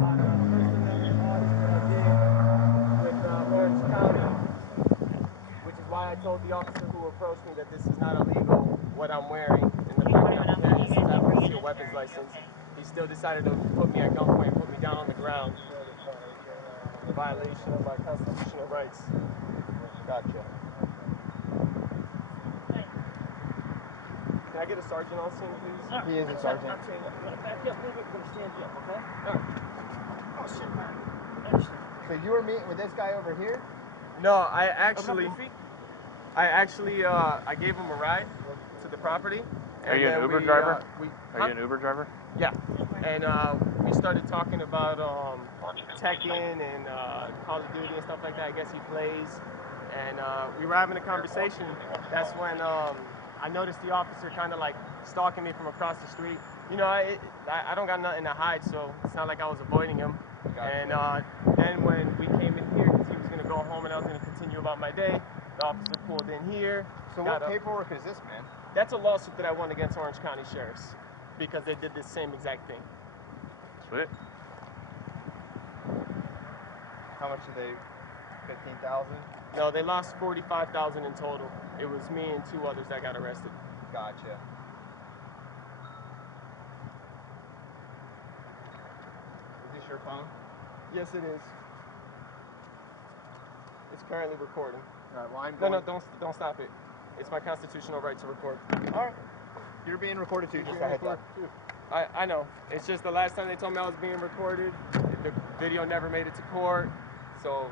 on the First Amendment audit that I did with Orange County, which is why I told the officer who approached me that this is not illegal, what I'm wearing, and the fact that I'm carrying since I have a concealed weapons license. He still decided to put me at gunpoint, put me down on the ground. A violation of my constitutional rights. Gotcha. Can I get a sergeant on scene, please? He is a sergeant. Back up a little bit, we're gonna stand you up, okay? Oh shit, man. So you were meeting with this guy over here? No, I gave him a ride to the property. Are you an Uber driver? Are you an Uber driver? Yeah. And we started talking about Tekken and Call of Duty and stuff like that. I guess he plays. And we were having a conversation. That's when I noticed the officer kind of like stalking me from across the street. You know, I don't got nothing to hide, so it's not like I was avoiding him. Gotcha. And then when we came in here, because he was going to go home and I was going to continue about my day, the officer pulled in here. So what paperwork is this, man? That's a lawsuit that I won against Orange County Sheriffs because they did the same exact thing. Sweet. How much did they? 15,000. No, they lost 45,000 in total. It was me and two others that got arrested. Gotcha. Is this your phone? Yes, it is. It's currently recording. All right. Well, I'm going. No, don't stop it. It's my constitutional right to record. All right. You're being recorded too. Just a heads up. I know. It's just the last time they told me I was being recorded, the video never made it to court. So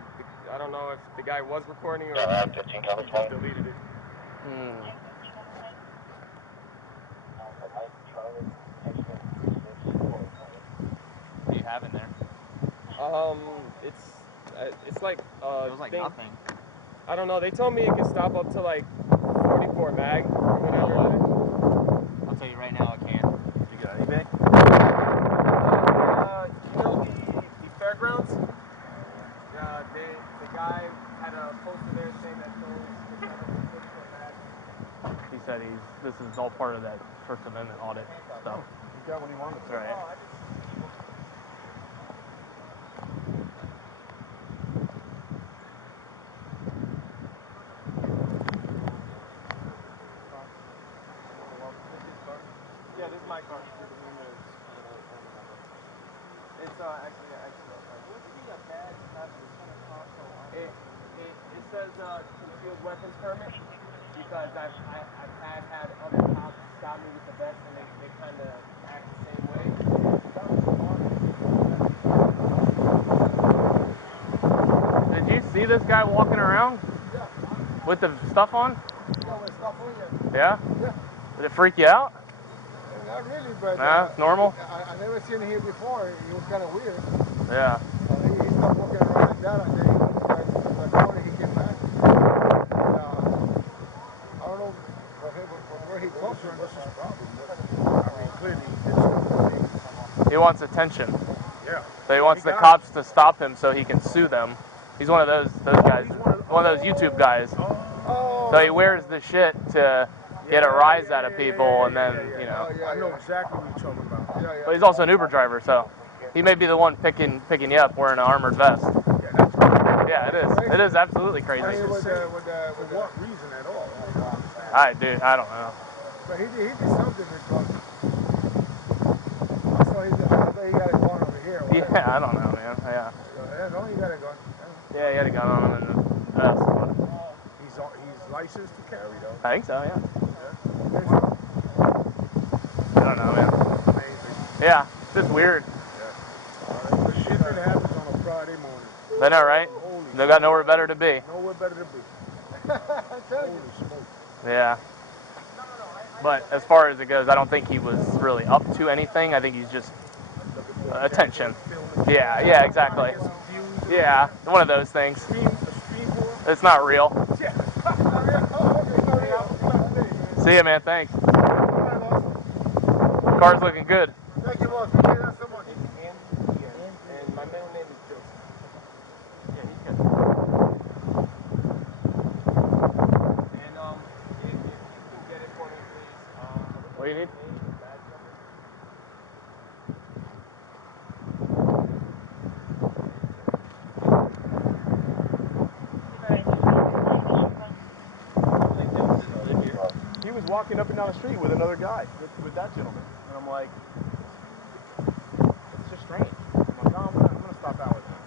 I don't know if the guy was recording or if he just deleted it. What do you have in there? It's like It was like thing. nothing. I don't know. They told me it can stop up to like 44 mag or whatever. I'll tell you right now, I can't. Did you get an eBay? You know the fairgrounds? The guy had a poster there saying that those can stop up to 44 mag. He said this is all part of that First Amendment audit stuff. He got what he wanted. Right. Yeah, this is my car. It's actually it says concealed weapons permit because I've had other cops stop me with the vest and they kind of act the same way. Did you see this guy walking around with the stuff on? Yeah, with stuff on you. Yeah? Yeah. Did it freak you out? Not really, but Nah, it's normal. I never seen him here before. It was kind of weird. Yeah. He stopped walking around like that, and then he went to the corner. He came back. And, I don't know where he comes from. What's his problem? I mean, clearly, He wants attention. Yeah. So he wants the cops to stop him so he can sue them. He's one of those guys, one of those YouTube guys. Oh. So he wears the shit to get a rise out of people, and then, you know. Oh, yeah, I know exactly what you're talking about. Yeah, yeah. But he's also an Uber driver, so he may be the one picking you up wearing an armored vest. Yeah, that's crazy. Yeah, it is. It is absolutely I crazy. mean, with For the, what reason at all? I don't know. but he did something because I saw he got a gun over here. Yeah, I don't know, man. Yeah. Yeah, no, he got a gun. Yeah, he had a gun on him in the vest. He's licensed to carry though. I think so, yeah. Yeah. I don't know, man. Amazing. Yeah, it's just weird. The shit that happens on a Friday morning. I know, right? They got nowhere better to be. Nowhere better to be. Holy smoke. Yeah. But as far as it goes, I don't think he was really up to anything. I think he's just attention. Yeah, yeah, exactly. Yeah, one of those things. It's not real. See ya, man. Thanks. Car's looking good. Thank you, boss. Okay, that's someone. And my middle name is Joseph. Yeah, he's good. And if you can get it for me, please. What do you need? He was walking up and down the street with another guy, with that gentleman, and I'm like, it's just strange. I'm like, oh, I'm gonna stop out with him.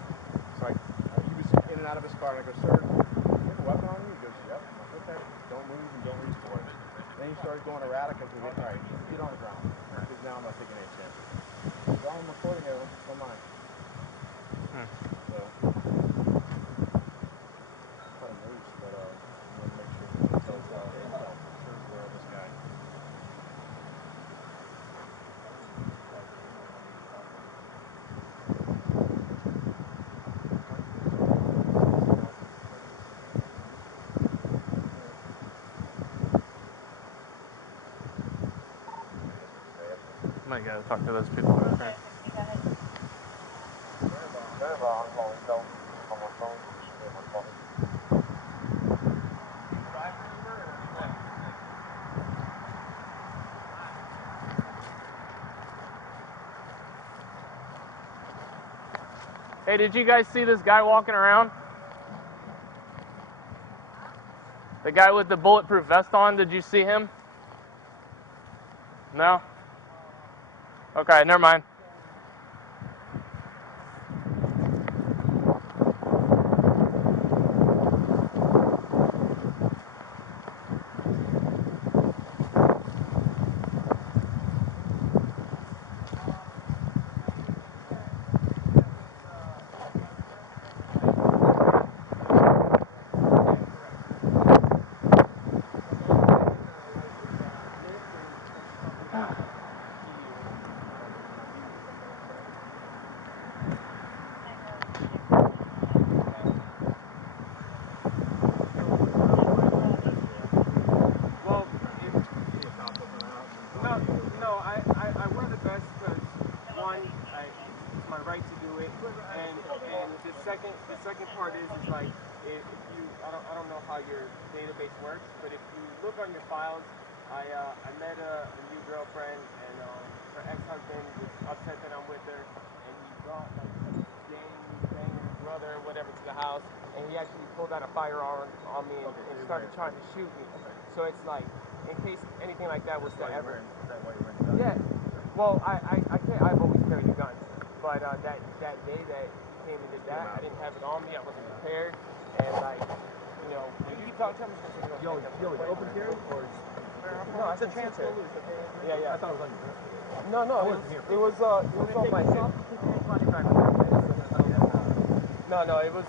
So he was in and out of his car, and I go, sir, you have a weapon on you? He goes, yep. I'm like, okay, don't move and don't reach for it. Then he started going erratic. I said, all right, get on the ground, because now I'm not taking any chances. So I'm recording it, don't mind. So, cut him loose, but I want to make sure he tells himself for sure where this guy. Might gotta talk to those people out there. Hey, did you guys see this guy walking around? The guy with the bulletproof vest on, did you see him? No? Okay, never mind. The second part is like if you I don't know how your database works, but if you look on your files, I met a new girlfriend, and her ex-husband was upset that I'm with her, and he brought like a gang brother or whatever to the house, and he actually pulled out a firearm on me and started trying to shoot me. So it's like in case anything like that was to ever. Yeah. Well, I can't. I've always carried a gun, but that day that came and did that, I didn't have it on me, I wasn't prepared, and like, you know, you keep talking to me, yo, open carry, or no, I said transfer. Yeah, yeah. I thought it was on your wrist. No, it was on my hip. No, it was,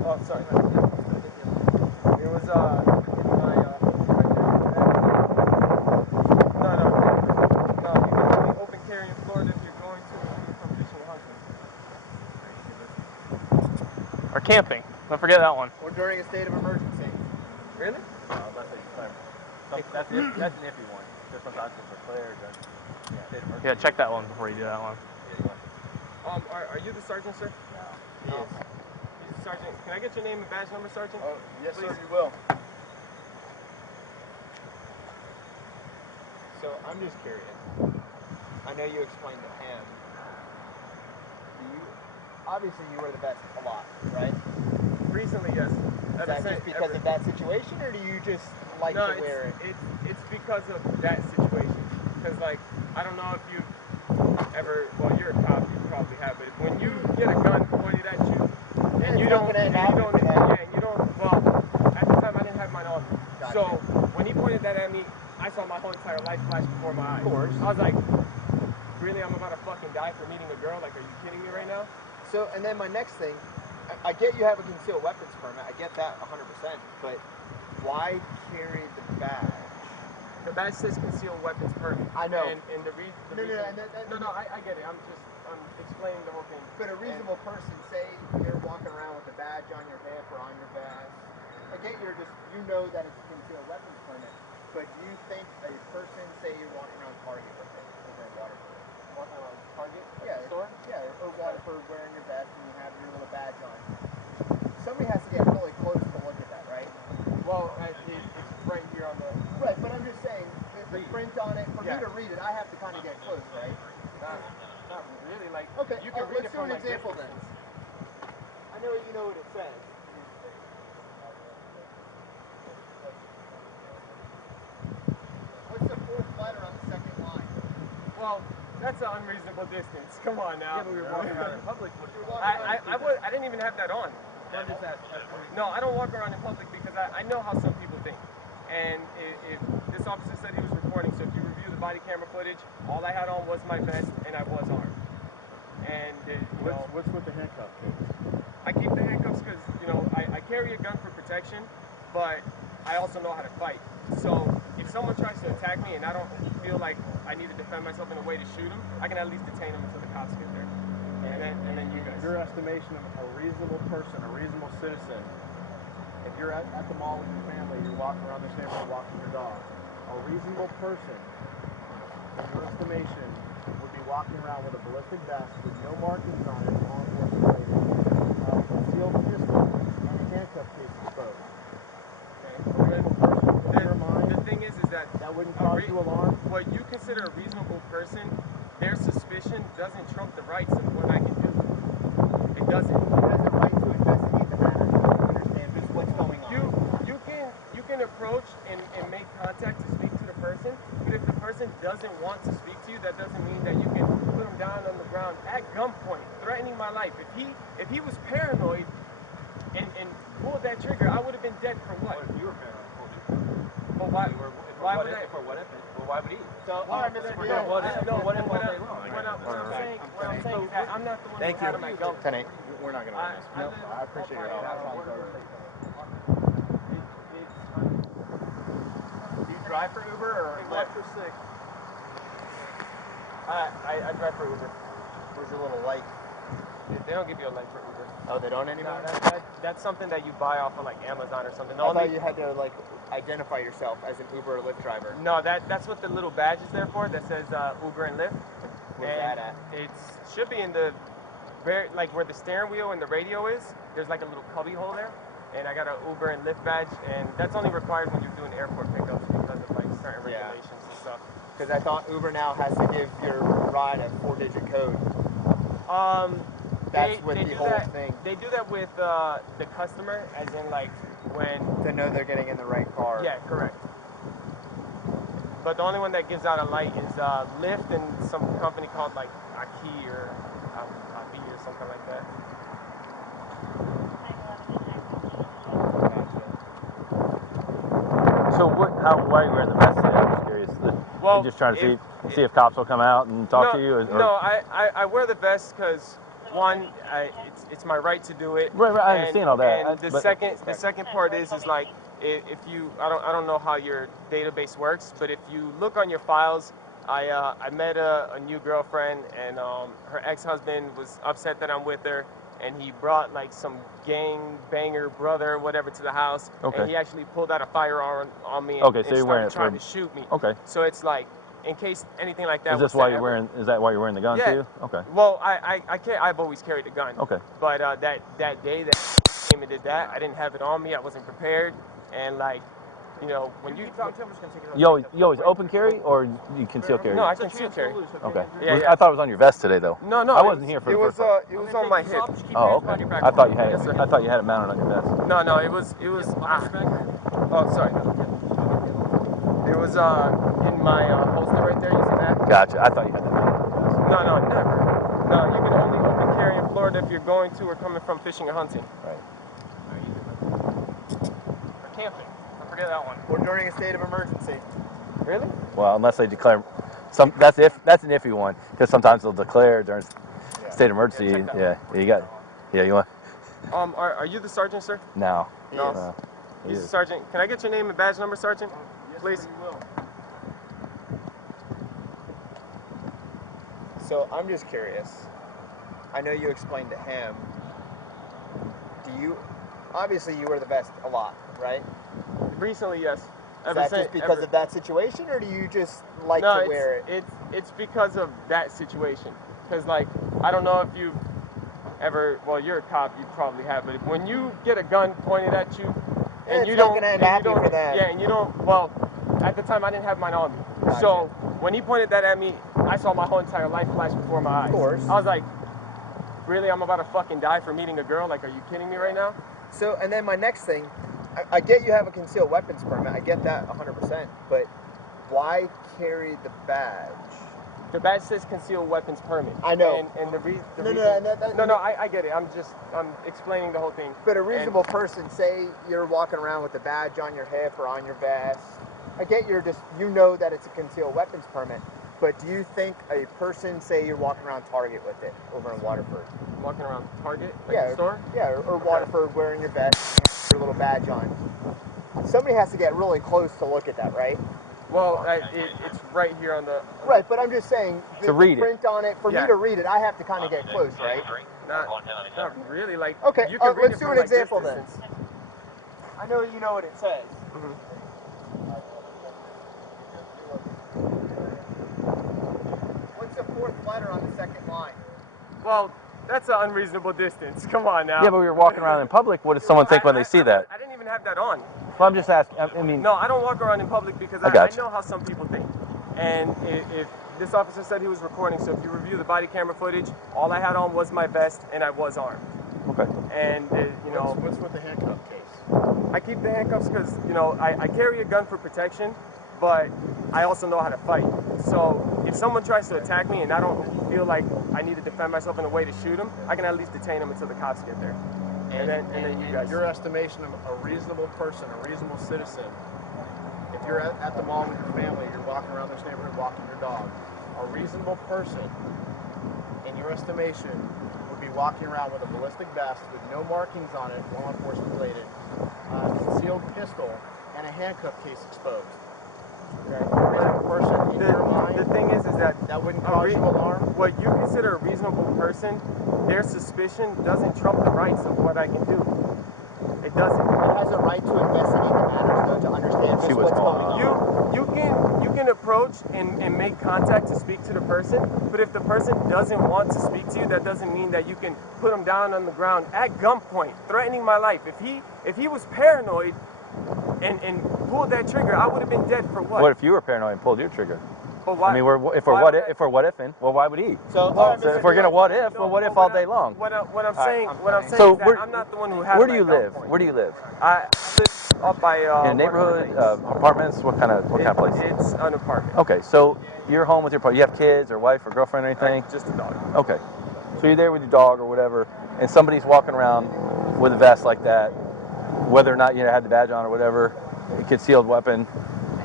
oh, sorry. It was, in my, no, you can only open carry in Florida if you're going to from fishing or hunting. Or camping. Don't forget that one. Or during a state of emergency. Really? That's an iffy one. Because sometimes it's a player, then Yeah, check that one before you do that one. Are you the sergeant, sir? He is. He's the sergeant. Can I get your name and badge number, sergeant? Oh, yes, Please. sir, you will. So I'm just curious. I know you explained to him. Obviously you wear the vest a lot, right? Recently, yes. Is that just because of that situation, or do you just like to wear it? It's because of that situation. Because, like, I don't know if you've ever, well, you're a cop, you probably have, but when you get a gun pointed at you, and you don't, well, at the time I didn't have mine on me. Gotcha. So when he pointed that at me, I saw my whole entire life flash before my eyes. Of course. I was like, really, I'm about to fucking die for meeting a girl? Like, are you kidding me right now? So, and then my next thing, I get you have a concealed weapons permit. I get that 100%. But why carry the badge? The badge says concealed weapons permit. I know. And the reason. I get it. I'm explaining the whole thing. But a reasonable person, say you're walking around with a badge on your hip or on your vest. I get you know that it's a concealed weapons permit. But do you think a person, say you're walking around Target with it over in Waterford? Walking around Target? Yeah, Store? Yeah, or Waterford wearing your vest and you have your little badge on. Somebody has to get really close to look at that, right? Well, it's right here on the. Right, but I'm just saying, the print on it, for me to read it, I have to kind of get close, right? Not really. Like, Okay, you can read let's it do from an example then. I know you know what it says. What's the fourth letter on the second line? Well, that's an unreasonable distance. Come on now. Yeah, but we were walking around in public. I didn't even have that on. I'm just No, I don't walk around in public because I know how some people think. And if this officer said he was recording, so if you review the body camera footage, all I had on was my vest and I was armed. And What's with the handcuff case? I keep the handcuffs because I carry a gun for protection, but I also know how to fight. So if someone tries to attack me and I don't feel like I need to defend myself in a way to shoot them, I can at least detain them until the cops get there. And then you guys. Your estimation of a reasonable person, a reasonable citizen, if you're at the mall with your family, you're walking around this neighborhood walking your dog, a reasonable person, in your estimation, would be walking around with a ballistic vest with no markings on it, law enforcement label, a concealed pistol, and a handcuff case exposed. Okay. A reasonable person, in your mind, The thing is that wouldn't cause you alarm? what you consider a reasonable person, their suspicion doesn't trump the rights of what I can do. It doesn't. He has a right to investigate the matter to understand what's going on. You can approach and make contact to speak to the person, but if the person doesn't want to speak to you, that doesn't mean that you can put them down on the ground at gunpoint, threatening my life. If he was paranoid and pulled that trigger, I would have been dead for what? What if you were paranoid? Well, why would I? Why would he? So, all right, Mr. What Bill. if all day long? What I'm saying is that I'm not the one who had my belt. 10-8. We're not going to run this. No, I appreciate your help. Do you drive for Uber or Lyft? For 6. I drive for Uber. Where's your little light? They don't give you a light for Uber. Oh, they don't anymore? No, that's something that you buy off of like Amazon or something. I thought you had to identify yourself as an Uber or Lyft driver. No, that's what the little badge is there for. That says Uber and Lyft. Where's that at? It should be in the where the steering wheel and the radio is. There's like a little cubby hole there, and I got an Uber and Lyft badge, and that's only required when you're doing airport pickups because of like certain regulations and stuff. Because I thought Uber now has to give your ride a 4-digit code. That's the whole thing. They do that with the customer, as in like when to know they're getting in the right car. Yeah, correct. But the only one that gives out a light is Lyft and some company called like Aki or Abi or something like that. So why are you wearing the vest today? I'm just curious. Well, you're just trying to see if cops will come out and talk to you? Or? No, I wear the vest because one, it's my right to do it. Right, I understand all that. And the second part is like if you I don't know how your database works, but if you look on your files, I met a new girlfriend, and her ex-husband was upset that I'm with her, and he brought like some gang banger brother or whatever to the house, Okay. and he actually pulled out a firearm on me and, Okay, so and you're wearing started it trying for- to shoot me. Okay. So it's like, in case anything like that Is this was to why you're ever- wearing? Is that why you're wearing the gun Yeah. too? Okay. Well, I've always carried a gun. Okay. But that day that came and did that, I didn't have it on me. I wasn't prepared, and like, you know, when you You always open carry or you conceal carry? no, I conceal carry. Okay. Yeah, yeah. I thought it was on your vest today though. No, I wasn't here for it the was first part. it was on my hip. Oh, okay. I thought you had Yes, sir. I thought you had it mounted on your vest. No, it was oh, sorry. It was in my holster right there. You see that? Gotcha. I thought you had that mounted on your vest. No, never. No, you can only open carry in Florida if you're going to or coming from fishing or hunting. Right. For camping. Don't forget that one. Or during a state of emergency. Really? Well, unless they declare some. That's an iffy one because sometimes they'll declare during state of emergency. Yeah, check that Yeah, you got. Yeah, you want. Are you the sergeant, sir? No. No. He's the sergeant. Can I get your name and badge number, sergeant? Please. So I'm just curious. I know you explained to him. Obviously you wear the vest a lot, right? Recently, yes. Is that just because of that situation, or do you just like to wear it? It's because of that situation. Because, like, I don't know if you've ever, well, you're a cop, you probably have, but when you get a gun pointed at you, and you don't, end happy for that. Yeah, and you don't, well, at the time I didn't have mine on me. Gotcha. So when he pointed that at me, I saw my whole entire life flash before my eyes. Of course. I was like, really, I'm about to fucking die for meeting a girl? Like, are you kidding me right now? So, and then my next thing, I get you have a concealed weapons permit. I get that 100%. But why carry the badge? The badge says concealed weapons permit. I know. And the reason. I get it. I'm explaining the whole thing. But a reasonable person, say you're walking around with a badge on your hip or on your vest. I get you know that it's a concealed weapons permit. But do you think a person, say you're walking around Target with it over in Waterford? Walking around Target? Like Yeah, the store? Yeah, or Waterford wearing your vest, your little badge on. Somebody has to get really close to look at that, right? Well, it's right here on the... Right, but I'm just saying, to read the print on it, for me to read it, I have to kind of get close, right? Not really, like... Okay, you can read let's it do from, an like, this example then. distance. I know you know what it says. What's the fourth letter on the second line? Well, that's an unreasonable distance. Come on now. Yeah, but we were walking around in public. What does someone think when they see that? I didn't even have that on. Well, I'm just asking. I mean, No, I don't walk around in public because I know how some people think. And if this officer said he was recording, so if you review the body camera footage, all I had on was my vest and I was armed. Okay. And, you know... What's with the handcuff case? I keep the handcuffs because, you know, I carry a gun for protection, but I also know how to fight. So if someone tries to attack me and I don't feel like I need to defend myself in a way to shoot them, I can at least detain them until the cops get there. And then you guys... Your estimation of a reasonable person, a reasonable citizen, if you're at the mall with your family, you're walking around this neighborhood walking your dog, a reasonable person, in your estimation, would be walking around with a ballistic vest with no markings on it, law enforcement related, concealed pistol, and a handcuff case exposed. Okay. A reasonable person, in your mind, the thing is that wouldn't cause you alarm? What you consider a reasonable person, their suspicion doesn't trump the rights of what I can do. It doesn't. It has a right to investigate the matters, though, to understand just what's going on. You can approach and make contact to speak to the person, but if the person doesn't want to speak to you, that doesn't mean that you can put them down on the ground at gunpoint, threatening my life. If he was paranoid and pulled that trigger, I would have been dead for what? What if you were paranoid and pulled your trigger? But why? I mean, if we're what ifing, well, why would he? So if we're gonna what if all day long? What I'm saying is that I'm not the one who has. Where do you live? Where do you live? I live up by in a neighborhood, apartments. What kind of place? It's an apartment. Okay, so you're home with your partner. You have kids or wife or girlfriend or anything? Just a dog. Okay, so you're there with your dog or whatever, and somebody's walking around with a vest like that, whether or not you had the badge on or whatever, a concealed weapon,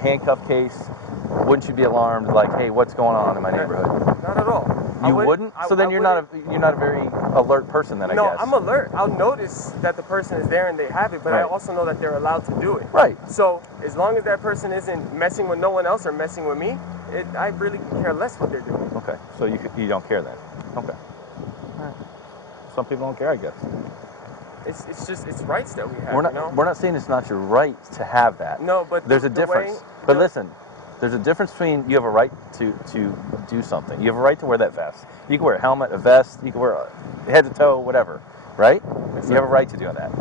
handcuff case. Wouldn't you be alarmed, like, hey, what's going on in my neighborhood? Not at all. You wouldn't? So then you're not a very alert person then, I guess. No, I'm alert. I'll notice that the person is there and they have it, but I also know that they're allowed to do it. Right. So as long as that person isn't messing with no one else or messing with me, I really can care less what they're doing. Okay. So you don't care then. Okay. some people don't care, I guess. It's rights that we have. We're not you know? we're not saying it's not your right to have that. No, but there's a the difference. way- But the- listen, there's a difference between you have a right to do something. You have a right to wear that vest. You can wear a helmet, a vest. You can wear a head to toe, whatever. Right? You have a right to do that.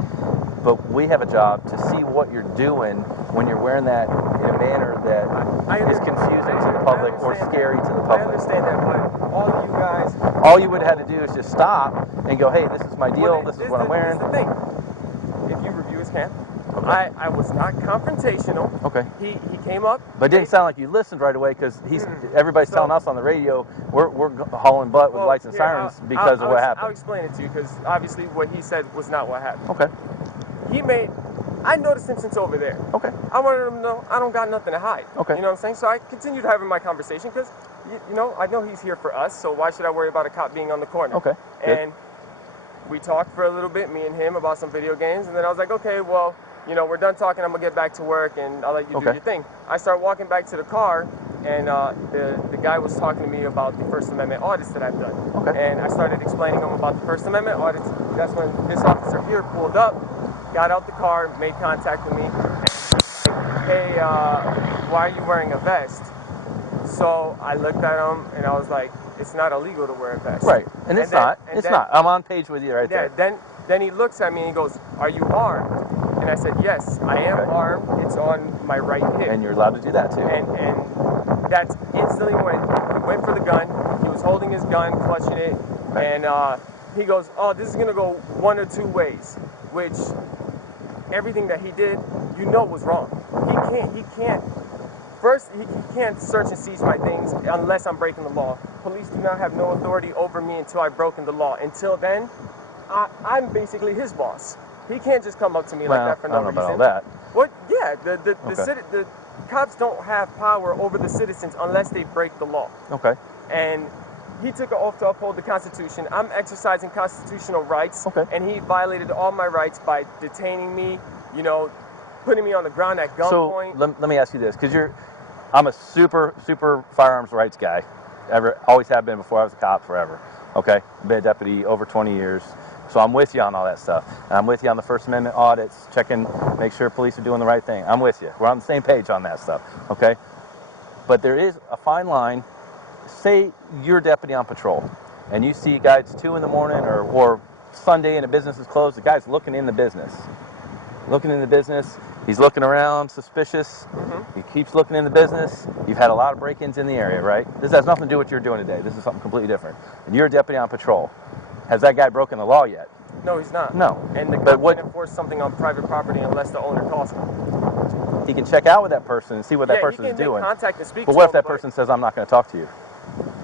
But we have a job to see what you're doing when you're wearing that in a manner that is confusing to the public or scary to the I public. understand that, but all of you guys. All you would have had to do is just stop and go, hey, this is my deal, this is what I'm wearing. Here's the thing. If you review his camp, Okay. I was not confrontational. Okay. He came up. But it didn't sound like you listened right away because everybody's telling us on the radio we're hauling butt with lights and sirens because of what happened. I'll explain it to you because obviously what he said was not what happened. Okay. I noticed him since over there. Okay. I wanted him to know I don't got nothing to hide. Okay. You know what I'm saying? So I continued having my conversation because, you know, I know he's here for us, so why should I worry about a cop being on the corner? Okay. Good. And we talked for a little bit, me and him, about some video games, and then I was like, okay, well, you know, we're done talking, I'm gonna get back to work and I'll let you do your thing. I started walking back to the car and the guy was talking to me about the First Amendment audits that I've done. Okay. And I started explaining him about the First Amendment audits. That's when this officer here pulled up, got out the car, made contact with me. Hey, why are you wearing a vest? So I looked at him and I was like, it's not illegal to wear a vest. Right. And it's not. It's not. I'm on page with you right there. Then he looks at me and he goes, are you armed? And I said, yes, I am armed. It's on my right hip. And you're allowed to do that too. And that's instantly when he went for the gun. He was holding his gun, clutching it. Right. And he goes, oh, this is going to go one or two ways, which everything that he did, you know, was wrong. He can't. First, he can't search and seize my things unless I'm breaking the law. Police do not have no authority over me until I've broken the law. Until then, I'm basically his boss. He can't just come up to me like that for no reason. I don't know about all that. Well, yeah, the cops don't have power over the citizens unless they break the law. Okay. And he took an oath to uphold the Constitution. I'm exercising constitutional rights, Okay. and he violated all my rights by detaining me, you know, putting me on the ground at gunpoint. So let me ask you this, because I'm a super firearms rights guy. Always have been before I was a cop, forever. Okay, been a deputy over 20 years. So I'm with you on all that stuff. And I'm with you on the First Amendment audits, checking, make sure police are doing the right thing. I'm with you. We're on the same page on that stuff, okay? But there is a fine line. Say you're a deputy on patrol, and you see guys 2 in the morning or Sunday and the business is closed, the guy's looking in the business. He's looking around, suspicious. He keeps looking in the business. You've had a lot of break-ins in the area, right? This has nothing to do with what you're doing today. This is something completely different. And you're a deputy on patrol. Has that guy broken the law yet? No, he's not. No. And the cop can't enforce something on private property unless the owner calls him. He can check out with that person and see what that person is doing. Yeah, he can make contact and speak but to what if him, that person says, I'm not going to talk to you?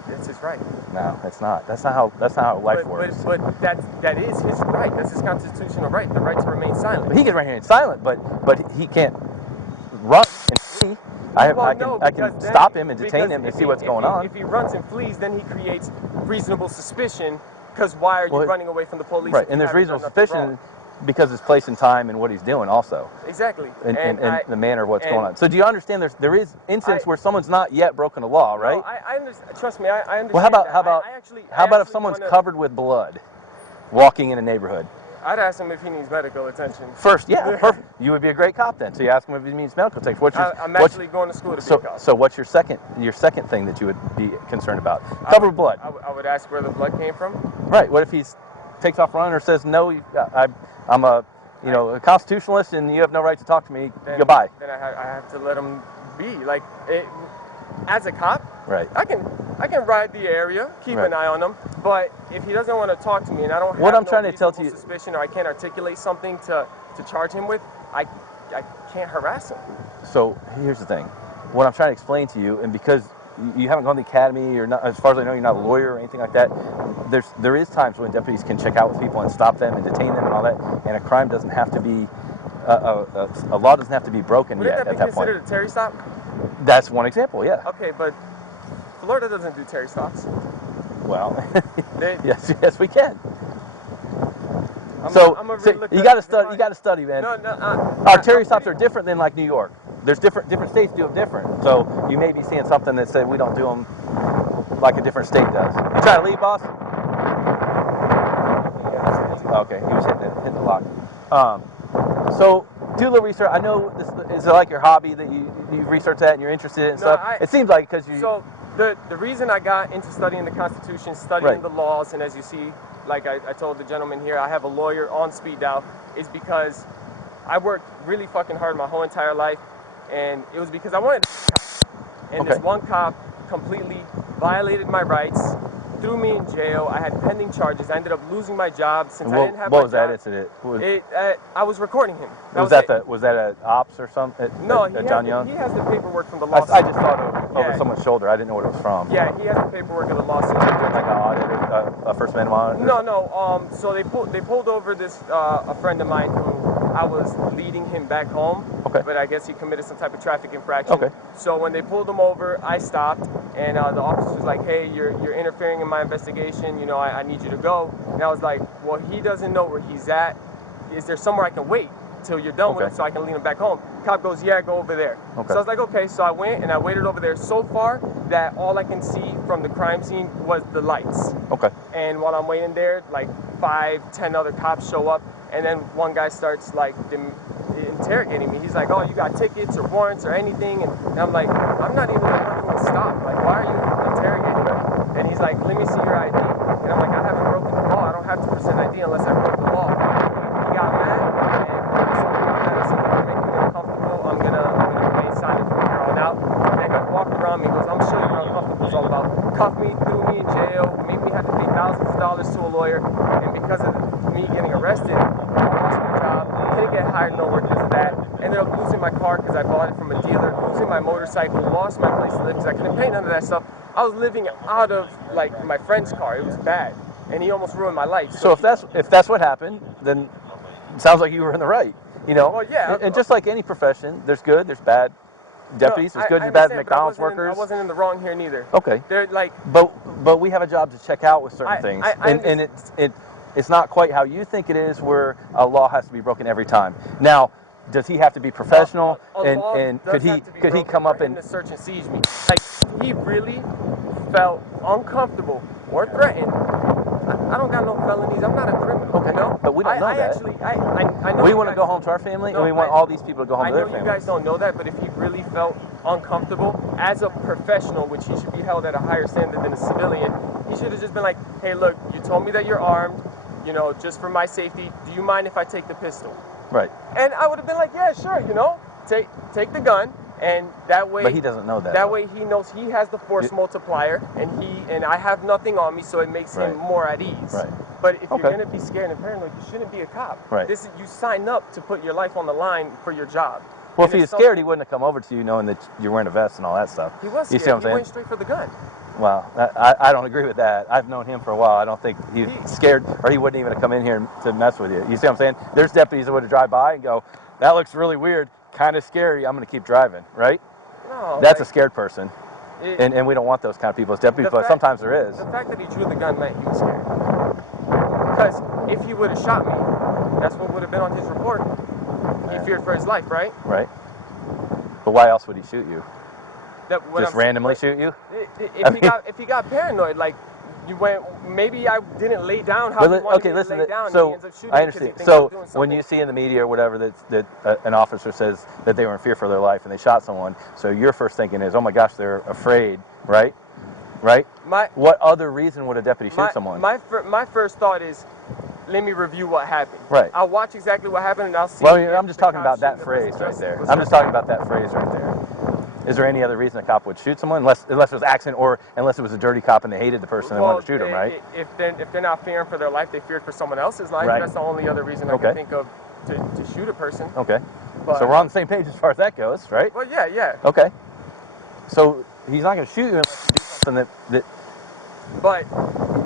It's his right. No, it's not. That's not how life works. But that is his right. That's his constitutional right, the right to remain silent. But he can remain silent, but he can't run and flee. I can stop him and detain him and see what's going on. If he runs and flees, then he creates reasonable suspicion, because why are you running away from the police? Right, and there's reasonable suspicion because it's place and time and what he's doing also. Exactly. And the manner of what's going on. So do you understand there is instance where someone's not yet broken the law, right? No, I understand. Trust me, I understand. Well, how about if someone's covered with blood walking in a neighborhood? I'd ask him if he needs medical attention. First, yeah, perfect. You would be a great cop then. So you ask him if he needs medical attention. I'm actually going to school to be a cop. So what's your second thing that you would be concerned about? Covered with blood. I would ask where the blood came from. Right. What if he takes off running or says, no, I'm a constitutionalist and you have no right to talk to me. Goodbye. Then I have to let him be. Like, as a cop, right? I can ride the area, keep an eye on him. But if he doesn't want to talk to me and I don't have what I'm trying to tell you, suspicion, or I can't articulate something to charge him with, I can't harass him. So here's the thing. What I'm trying to explain to you, and because you haven't gone to the academy, or not, as far as I know, you're not a lawyer or anything like that. There is times when deputies can check out with people and stop them and detain them and all that, and a crime doesn't have to be, a law doesn't have to be broken yet at that point. Would that be considered a Terry stop? That's one example, yeah. Okay, but Florida doesn't do Terry stops. Well, yes, we can. You got to study, man. Our Terry stops are different than like New York. There's different states do them different. So you may be seeing something that said we don't do them like a different state does. You trying to leave, boss? Okay, he was hitting the lock. So do a little research. I know this is it like your hobby that you research that and you're interested in and stuff. It seems like because you. So the reason I got into studying the Constitution, studying the laws, and as you see, like I told the gentleman here, I have a lawyer on speed dial, is because I worked really fucking hard my whole entire life, and it was because I wanted to be a cop. And this one cop completely violated my rights, threw me in jail. I had pending charges. I ended up losing my job since I didn't have my job. What was that incident? I was recording him. Was that an ops or something? No, John Young? He has the paperwork from the lawsuit. I just saw it over someone's shoulder. I didn't know what it was from. Yeah, he has the paperwork of the lawsuit. Like an audit or a First Amendment audit? No. So they pulled over this a friend of mine who I was leading him back home. Okay. But I guess he committed some type of traffic infraction. Okay. So when they pulled him over, I stopped, and the officer was like, "Hey, you're interfering in my investigation. You know, I need you to go." And I was like, "Well, he doesn't know where he's at. Is there somewhere I can wait till you're done with him so I can lead him back home?" Cop goes, "Yeah, go over there." Okay. So I was like, "Okay." So I went and I waited over there so far that all I can see from the crime scene was the lights. Okay. And while I'm waiting there, like 5-10 other cops show up, and then one guy starts like interrogating me. He's like, "Oh, you got tickets or warrants or anything?" And I'm like, "I'm not even the one who was stopped. Like, why are you interrogating me?" And he's like, "Let me see your ID." And I'm like, "I haven't broken the law. I don't have to present ID unless I broke the law." He got mad, and so I said, "You're making me uncomfortable. I'm gonna remain silent from here on out." And then he walked around me and goes, "I'm sure you're uncomfortable. It's all about." Cuffed me, threw me in jail, made me have to pay thousands of dollars to a lawyer, and because of me getting arrested, I lost my job, couldn't get hired nowhere because of that, ended up losing my car because I bought it from a dealer, losing my motorcycle, lost my place to live because I couldn't pay none of that stuff. I was living out of like my friend's car. It was bad, and he almost ruined my life. So if that's what happened, then it sounds like you were in the right. You know. Well, yeah. And just like any profession, there's good, there's bad deputies, there's good and bad McDonald's workers. I wasn't in the wrong here neither. Okay. They're like. But we have a job to check out with certain things, and it's not quite how you think it is, where a law has to be broken every time. Now, does he have to be professional, and could he come up and search and seize me? Like, he really felt uncomfortable or threatened. I don't got no felonies. I'm not a criminal. Okay. You know? But we don't know that. Actually, I know we want to go home to our family, and we want all these people to go home to their families. I know you guys don't know that, but if he really felt uncomfortable as a professional, which he should be held at a higher standard than a civilian, he should have just been like, "Hey, look, you told me that you're armed. You know, just for my safety, do you mind if I take the pistol?" Right. And I would have been like, "Yeah, sure, you know, take the gun." And that way, but he doesn't know that. That way, he knows he has the force multiplier, and I have nothing on me, so it makes him more at ease. Right. But if you're gonna be scared and paranoid, you shouldn't be a cop. Right. You sign up to put your life on the line for your job. Well, if he was scared, he wouldn't have come over to you knowing that you're wearing a vest and all that stuff. He was scared. You see what I'm saying? He went straight for the gun. Well, I don't agree with that. I've known him for a while. I don't think he's scared, or he wouldn't even have come in here to mess with you. You see what I'm saying? There's deputies that would have drive by and go, "That looks really weird, kind of scary. I'm going to keep driving." Right? No. That's a scared person, and we don't want those kind of people as deputies. But sometimes there is. The fact that he drew the gun meant he was scared. Because if he would have shot me, that's what would have been on his report. He feared for his life, right? Right. But why else would he shoot you? Just randomly shoot you? If he got paranoid, like maybe I didn't lay down how he wanted me to lay down. So and he ends up shooting I understand. So when you see in the media or whatever that an officer says that they were in fear for their life and they shot someone, so your first thinking is, "Oh my gosh, they're afraid," right? Right? What other reason would a deputy shoot someone? My first thought is, let me review what happened. Right. I'll watch exactly what happened and I'll see. Well, I'm just talking about that phrase right there. I'm just talking about that phrase right there. Is there any other reason a cop would shoot someone, unless it was accident, or unless it was a dirty cop and they hated the person and wanted to shoot him, right? If they're not fearing for their life, they feared for someone else's life. Right. That's the only other reason I can think of to shoot a person. Okay. But, so we're on the same page as far as that goes, right? Well, yeah. Okay. So he's not going to shoot you unless you do something that. But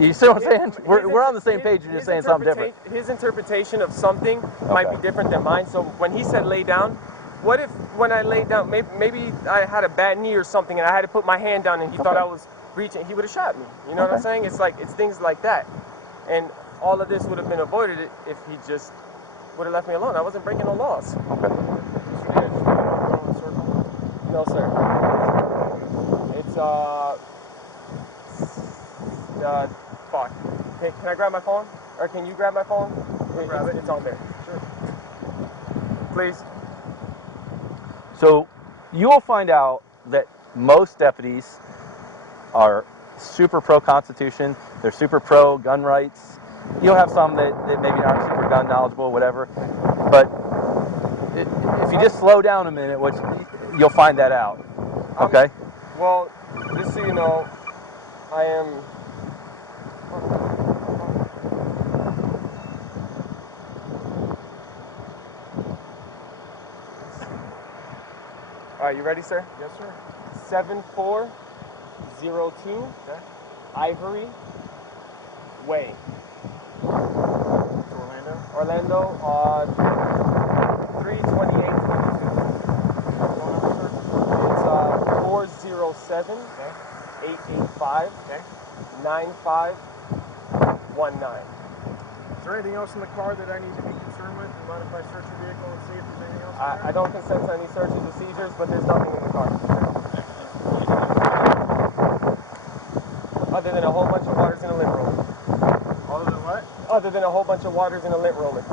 you see what I'm saying? We're on the same page. You're just saying something different. His interpretation of something might be different than mine. So when he said lay down, what if when I laid down, maybe I had a bad knee or something and I had to put my hand down and he thought I was reaching, he would have shot me. You know what I'm saying? It's things like that. And all of this would have been avoided if he just would have left me alone. I wasn't breaking no laws. Okay. No, sir. It's fuck. Can I grab my phone? Or can you grab my phone? grab it. It's on there. Sure. Please. So you'll find out that most deputies are super pro-Constitution. They're super pro-gun rights. You'll have some that maybe aren't super gun knowledgeable, whatever. But if you just slow down a minute, you'll find that out. Okay? Well, just so you know, I am... All right, you ready, sir? Yes, sir. 7402 Okay. Ivory Way. Orlando. Orlando, 32822. It's 407 885 9519. Is there anything else in the car that I need to be concerned with? Do you mind if I search your vehicle and see if there's anything else in there? I don't consent to any searches or seizures, but there's nothing in the car. Other than a whole bunch of waters in a lint roller. Other than what? Other than a whole bunch of waters in a lint roller. Do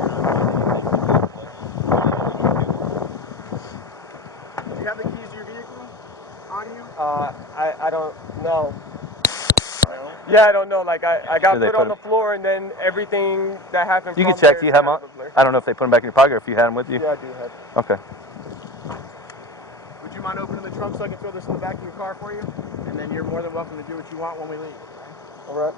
you have the keys to your vehicle on you? I don't know. Yeah, I don't know. Like I got put on the floor, and then everything that happened. You can check. Do you have them on? I don't know if they put them back in your pocket or if you had them with you. Yeah, I do have. Okay. Would you mind opening the trunk so I can throw this in the back of your car for you? And then you're more than welcome to do what you want when we leave. Okay? All right.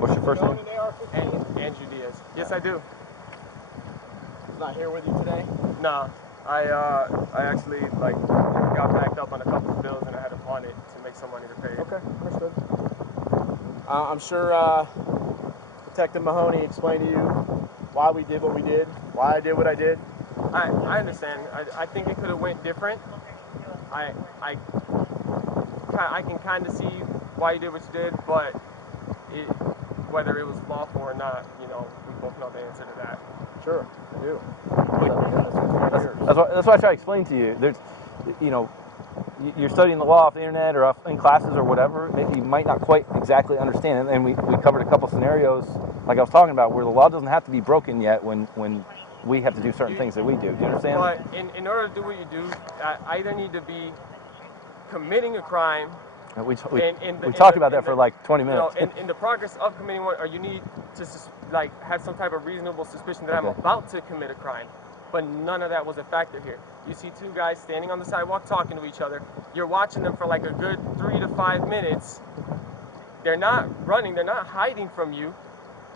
What's your first name? Andrew Diaz. Yes, I do. He's not here with you today? Nah, I actually got backed up on a couple of bills and I had to pawn it to make some money to pay it. Okay, understood. I'm sure Detective Mahoney explained to you why we did what we did, why I did what I did. I understand. I think it could have went different. I can kind of see why you did what you did, but whether it was lawful or not, we both know the answer to that. Sure, I do. That's why I try to explain to you. There's, you're studying the law off the internet or in classes or whatever. Maybe you might not quite exactly understand it. And we covered a couple scenarios, like I was talking about, where the law doesn't have to be broken yet when we have to do certain things that we do. Do you understand? But in order to do what you do, I either need to be committing a crime. We talked about that for like 20 minutes. In the progress of committing one, or you need to have some type of reasonable suspicion that I'm about to commit a crime. But none of that was a factor here. You see two guys standing on the sidewalk talking to each other. You're watching them for like a good 3 to 5 minutes. They're not running. They're not hiding from you.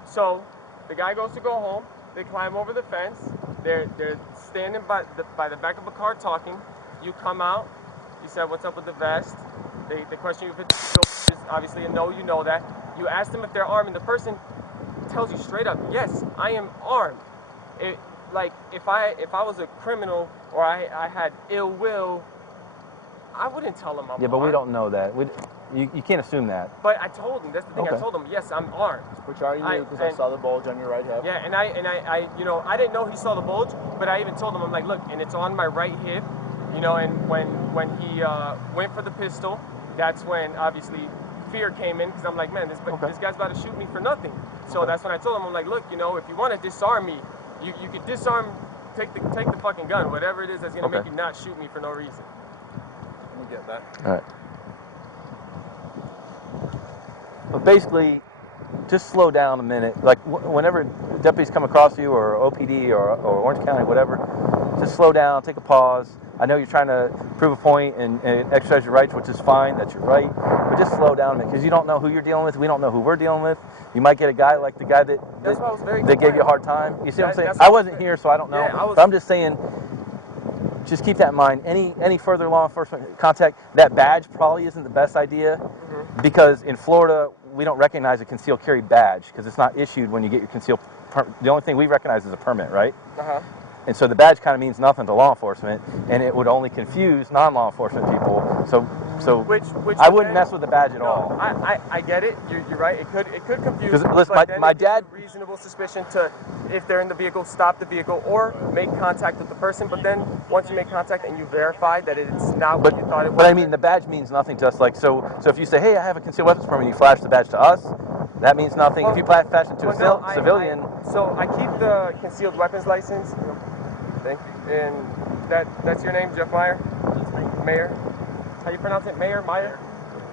So the guy goes to go home. They climb over the fence. They're standing by the back of a car talking. You come out. You said, "What's up with the vest?" They question you if it's obviously a no. You know that. You ask them if they're armed, and the person tells you straight up, "Yes, I am armed." If I was a criminal or I had ill will, I wouldn't tell them I'm armed. Yeah, but we don't know that. You can't assume that. But I told them. That's the thing. Okay. I told them, "Yes, I'm armed." Which are you? Because I saw the bulge on your right hip. Yeah, and I didn't know he saw the bulge, but I even told him, I'm like, "Look, and it's on my right hip." And when he went for the pistol, that's when obviously fear came in, because I'm like, man, this guy's about to shoot me for nothing. So that's when I told him, I'm like, look, if you want to disarm me, you could disarm, take the fucking gun, whatever it is that's gonna make you not shoot me for no reason. Let me get that. All right. But basically, just slow down a minute. Like whenever deputies come across you, or OPD, or Orange County, whatever, just slow down, take a pause. I know you're trying to prove a point and exercise your rights, which is fine, that's your right, but just slow down a minute, because you don't know who you're dealing with, we don't know who we're dealing with. You might get a guy like the guy that gave you a hard time. You see what I'm saying? I wasn't here, so I don't know, but I'm just saying, just keep that in mind. Any further law enforcement contact, that badge probably isn't the best idea, because in Florida, we don't recognize a concealed carry badge, because it's not issued when you get your concealed the only thing we recognize is a permit, right? And so the badge kind of means nothing to law enforcement, and it would only confuse non-law enforcement people. So So Which I wouldn't then- mess with the badge at all. I get it. You're right. It could confuse. 'Cause, listen, but then my it gives dad- you reasonable suspicion to, if they're in the vehicle, stop the vehicle or make contact with the person. But then once you make contact and you verify that it's not what you thought it was. But I mean, the badge means nothing to us. Like, so if you say, hey, I have a concealed weapons permit, and you flash the badge to us, that means nothing. If you flash it to a civilian, So I keep the concealed weapons license. Thank you. And that's your name, Jeff Meyer? Mayor? How you pronounce it? Mayor? Meyer?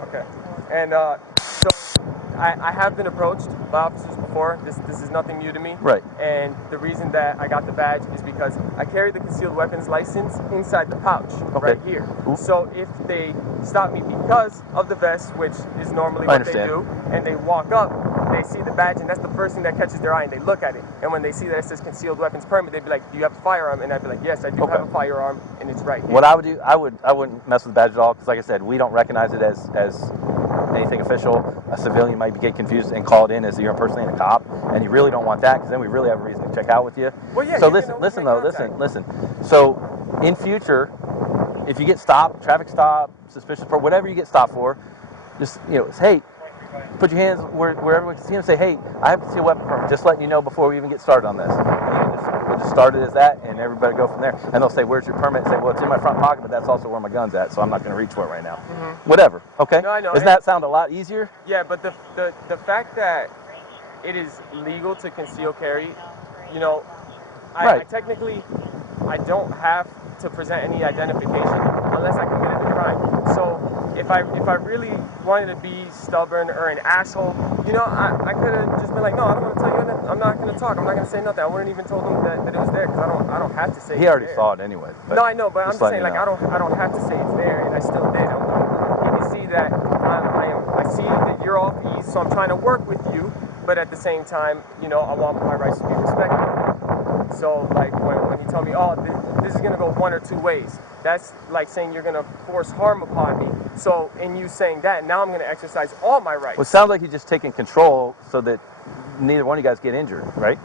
Okay. And so I have been approached by officers before. This is nothing new to me. Right. And the reason that I got the badge is because I carry the concealed weapons license inside the pouch right here. Ooh. So if they stop me because of the vest, which is normally what they do, and they walk up, they see the badge, and that's the first thing that catches their eye, and they look at it. And when they see that it says concealed weapons permit, they'd be like, "Do you have a firearm?" And I'd be like, "Yes, I do have a firearm, and it's right here." what I would do, I wouldn't mess with the badge at all, because like I said, we don't recognize it as anything official. A civilian might get confused and call it in as you're impersonating a cop, and you really don't want that, because then we really have a reason to check out with you. Well, yeah. So listen. So in future, if you get stopped, traffic stop, suspicious, for whatever you get stopped for, just hey, put your hands where everyone can see them. Say, hey, I have to see a weapon permit. Just letting you know before we even get started on this. We'll just start it as that, and everybody go from there. And they'll say, "Where's your permit?" Say, "Well, it's in my front pocket, but that's also where my gun's at, so I'm not going to reach for it right now." Mm-hmm. Whatever. Okay. No, I know. Doesn't that sound a lot easier? Yeah, but the fact that it is legal to conceal carry, I technically I don't have to present any identification unless I committed a crime. So if I really wanted to be stubborn or an asshole, I could have just been like, no, I don't want to tell you anything. I'm not going to talk. I'm not going to say nothing. I wouldn't even told him that it was there, because I don't have to say. He already saw it anyway. No, I know, but I'm just saying, like, I don't have to say it's there, and I still did. You can see that I see that you're off ease, so I'm trying to work with you, but at the same time, I want my rights to be respected. So, like, when you tell me, oh, this is going to go one or two ways, that's like saying you're going to force harm upon me. So, in you saying that, now I'm going to exercise all my rights. Well, it sounds like you're just taking control so that neither one of you guys get injured, right?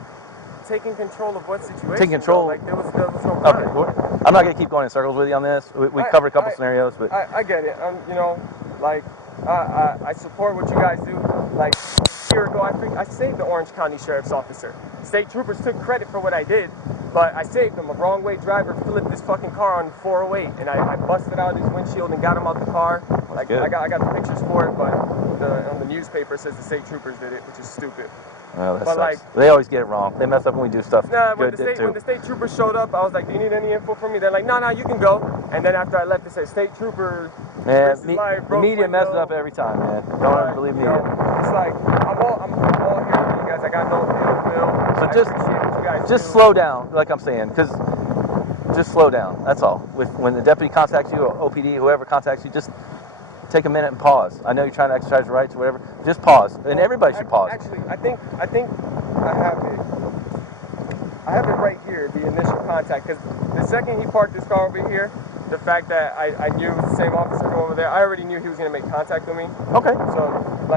Taking control of what situation? Taking control. Like, there was no crime. Okay. I'm not going to keep going in circles with you on this. We covered a couple scenarios, but I get it. I support what you guys do. Like, a year ago, I saved the Orange County Sheriff's officer. State troopers took credit for what I did, but I saved him. A wrong-way driver flipped his fucking car on 408, and I busted out his windshield and got him out the car. Like, good. I got the pictures for it, but on the newspaper it says the state troopers did it, which is stupid. Well, that But, sucks. like, they always get it wrong. They mess up when we do stuff. Nah, when good the state troopers showed up, I was like, "Do you need any info from me?" They're like, "No, you can go." And then after I left, it said, "State trooper." Man, the media messes up every time, man. Don't ever believe media. It's like I'm all here for you guys. I got no ill will. So I appreciate what you guys just do. slow down, like I'm saying, because just slow down. That's all. When the deputy contacts you, or OPD, whoever contacts you, just take a minute and pause. I know you're trying to exercise your rights or whatever. Just pause, and everybody should pause. Actually, I think I have it. I have it right here, the initial contact, because the second he parked his car over here, the fact that I knew it was the same officer from over there, I already knew he was going to make contact with me. Okay.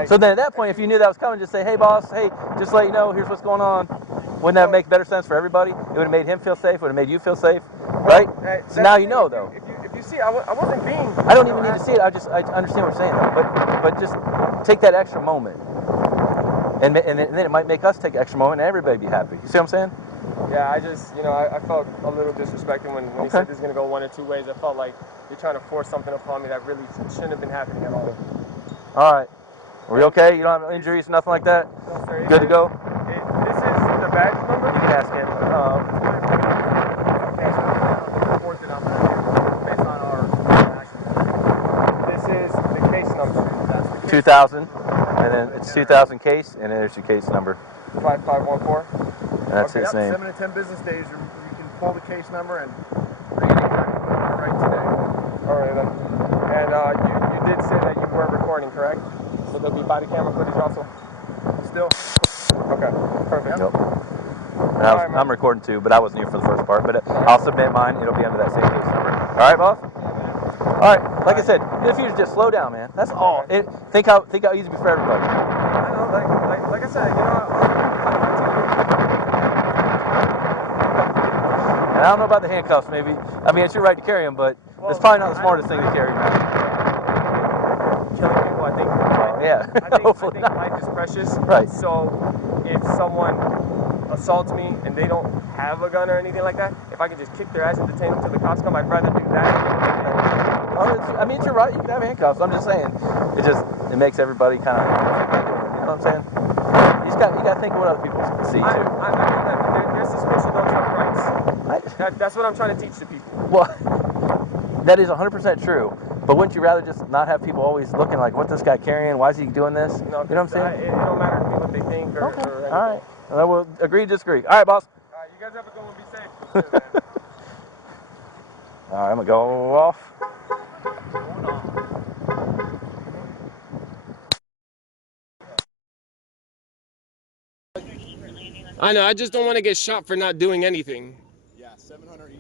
So then at that point, if you knew that was coming, just say, "Hey, boss, hey, just to let you know, here's what's going on." Wouldn't that make better sense for everybody? It would have made him feel safe. Would have made you feel safe, right? So now you know, though. If you see, I wasn't being. I don't even need to see it. I understand what you're saying, though. But just take that extra moment, and then it might make us take an extra moment, and everybody be happy. You see what I'm saying? Yeah, I just, I felt a little disrespected when he said this is going to go one or two ways. I felt like you're trying to force something upon me that really shouldn't have been happening at all. All right. Are we okay? You don't have injuries, nothing like that? No, sir. Good to go? This is the badge number? You can ask him. Based on our actions. This is the case number. 2000, and then it's 2000 case, and then there's your case number. 5514. And that's his name. 7 to 10 business days, you can pull the case number and bring it in right today. All right, then. And you did say that you were recording, correct? So there'll be body camera footage also? Still. Okay, perfect. Yep. And I'm recording too, but I wasn't here for the first part. But I'll submit mine. It'll be under that same case number. All right, boss? All right. Like I said, in the future, just slow down, man. That's all. Think how easy it be for everybody. I know, like I said, And I don't know about the handcuffs, maybe. I mean, it's your right to carry them, but it's probably not the smartest thing to carry, man. killing people. I think yeah. I Hopefully think not. life is precious. Right. So if someone assaults me and they don't have a gun or anything like that, if I can just kick their ass and detain them till the cops come, I'd rather do that. I mean, you're right. You can have handcuffs. I'm just saying, it makes everybody kind of, you know what I'm saying? You got to think of what other people see too. I know that, but there's suspicion don't trump rights. That's what I'm trying to teach the people. Well, that is 100% true. But wouldn't you rather just not have people always looking like, what's this guy carrying? Why is he doing this? No, you know what I'm saying? It don't matter to me what they think or anything. All right. Well, we'll agree, disagree. All right, boss. All right, you guys have a good one. Be safe. All right, I'm going to go off. I know, I just don't want to get shot for not doing anything. Yeah, 700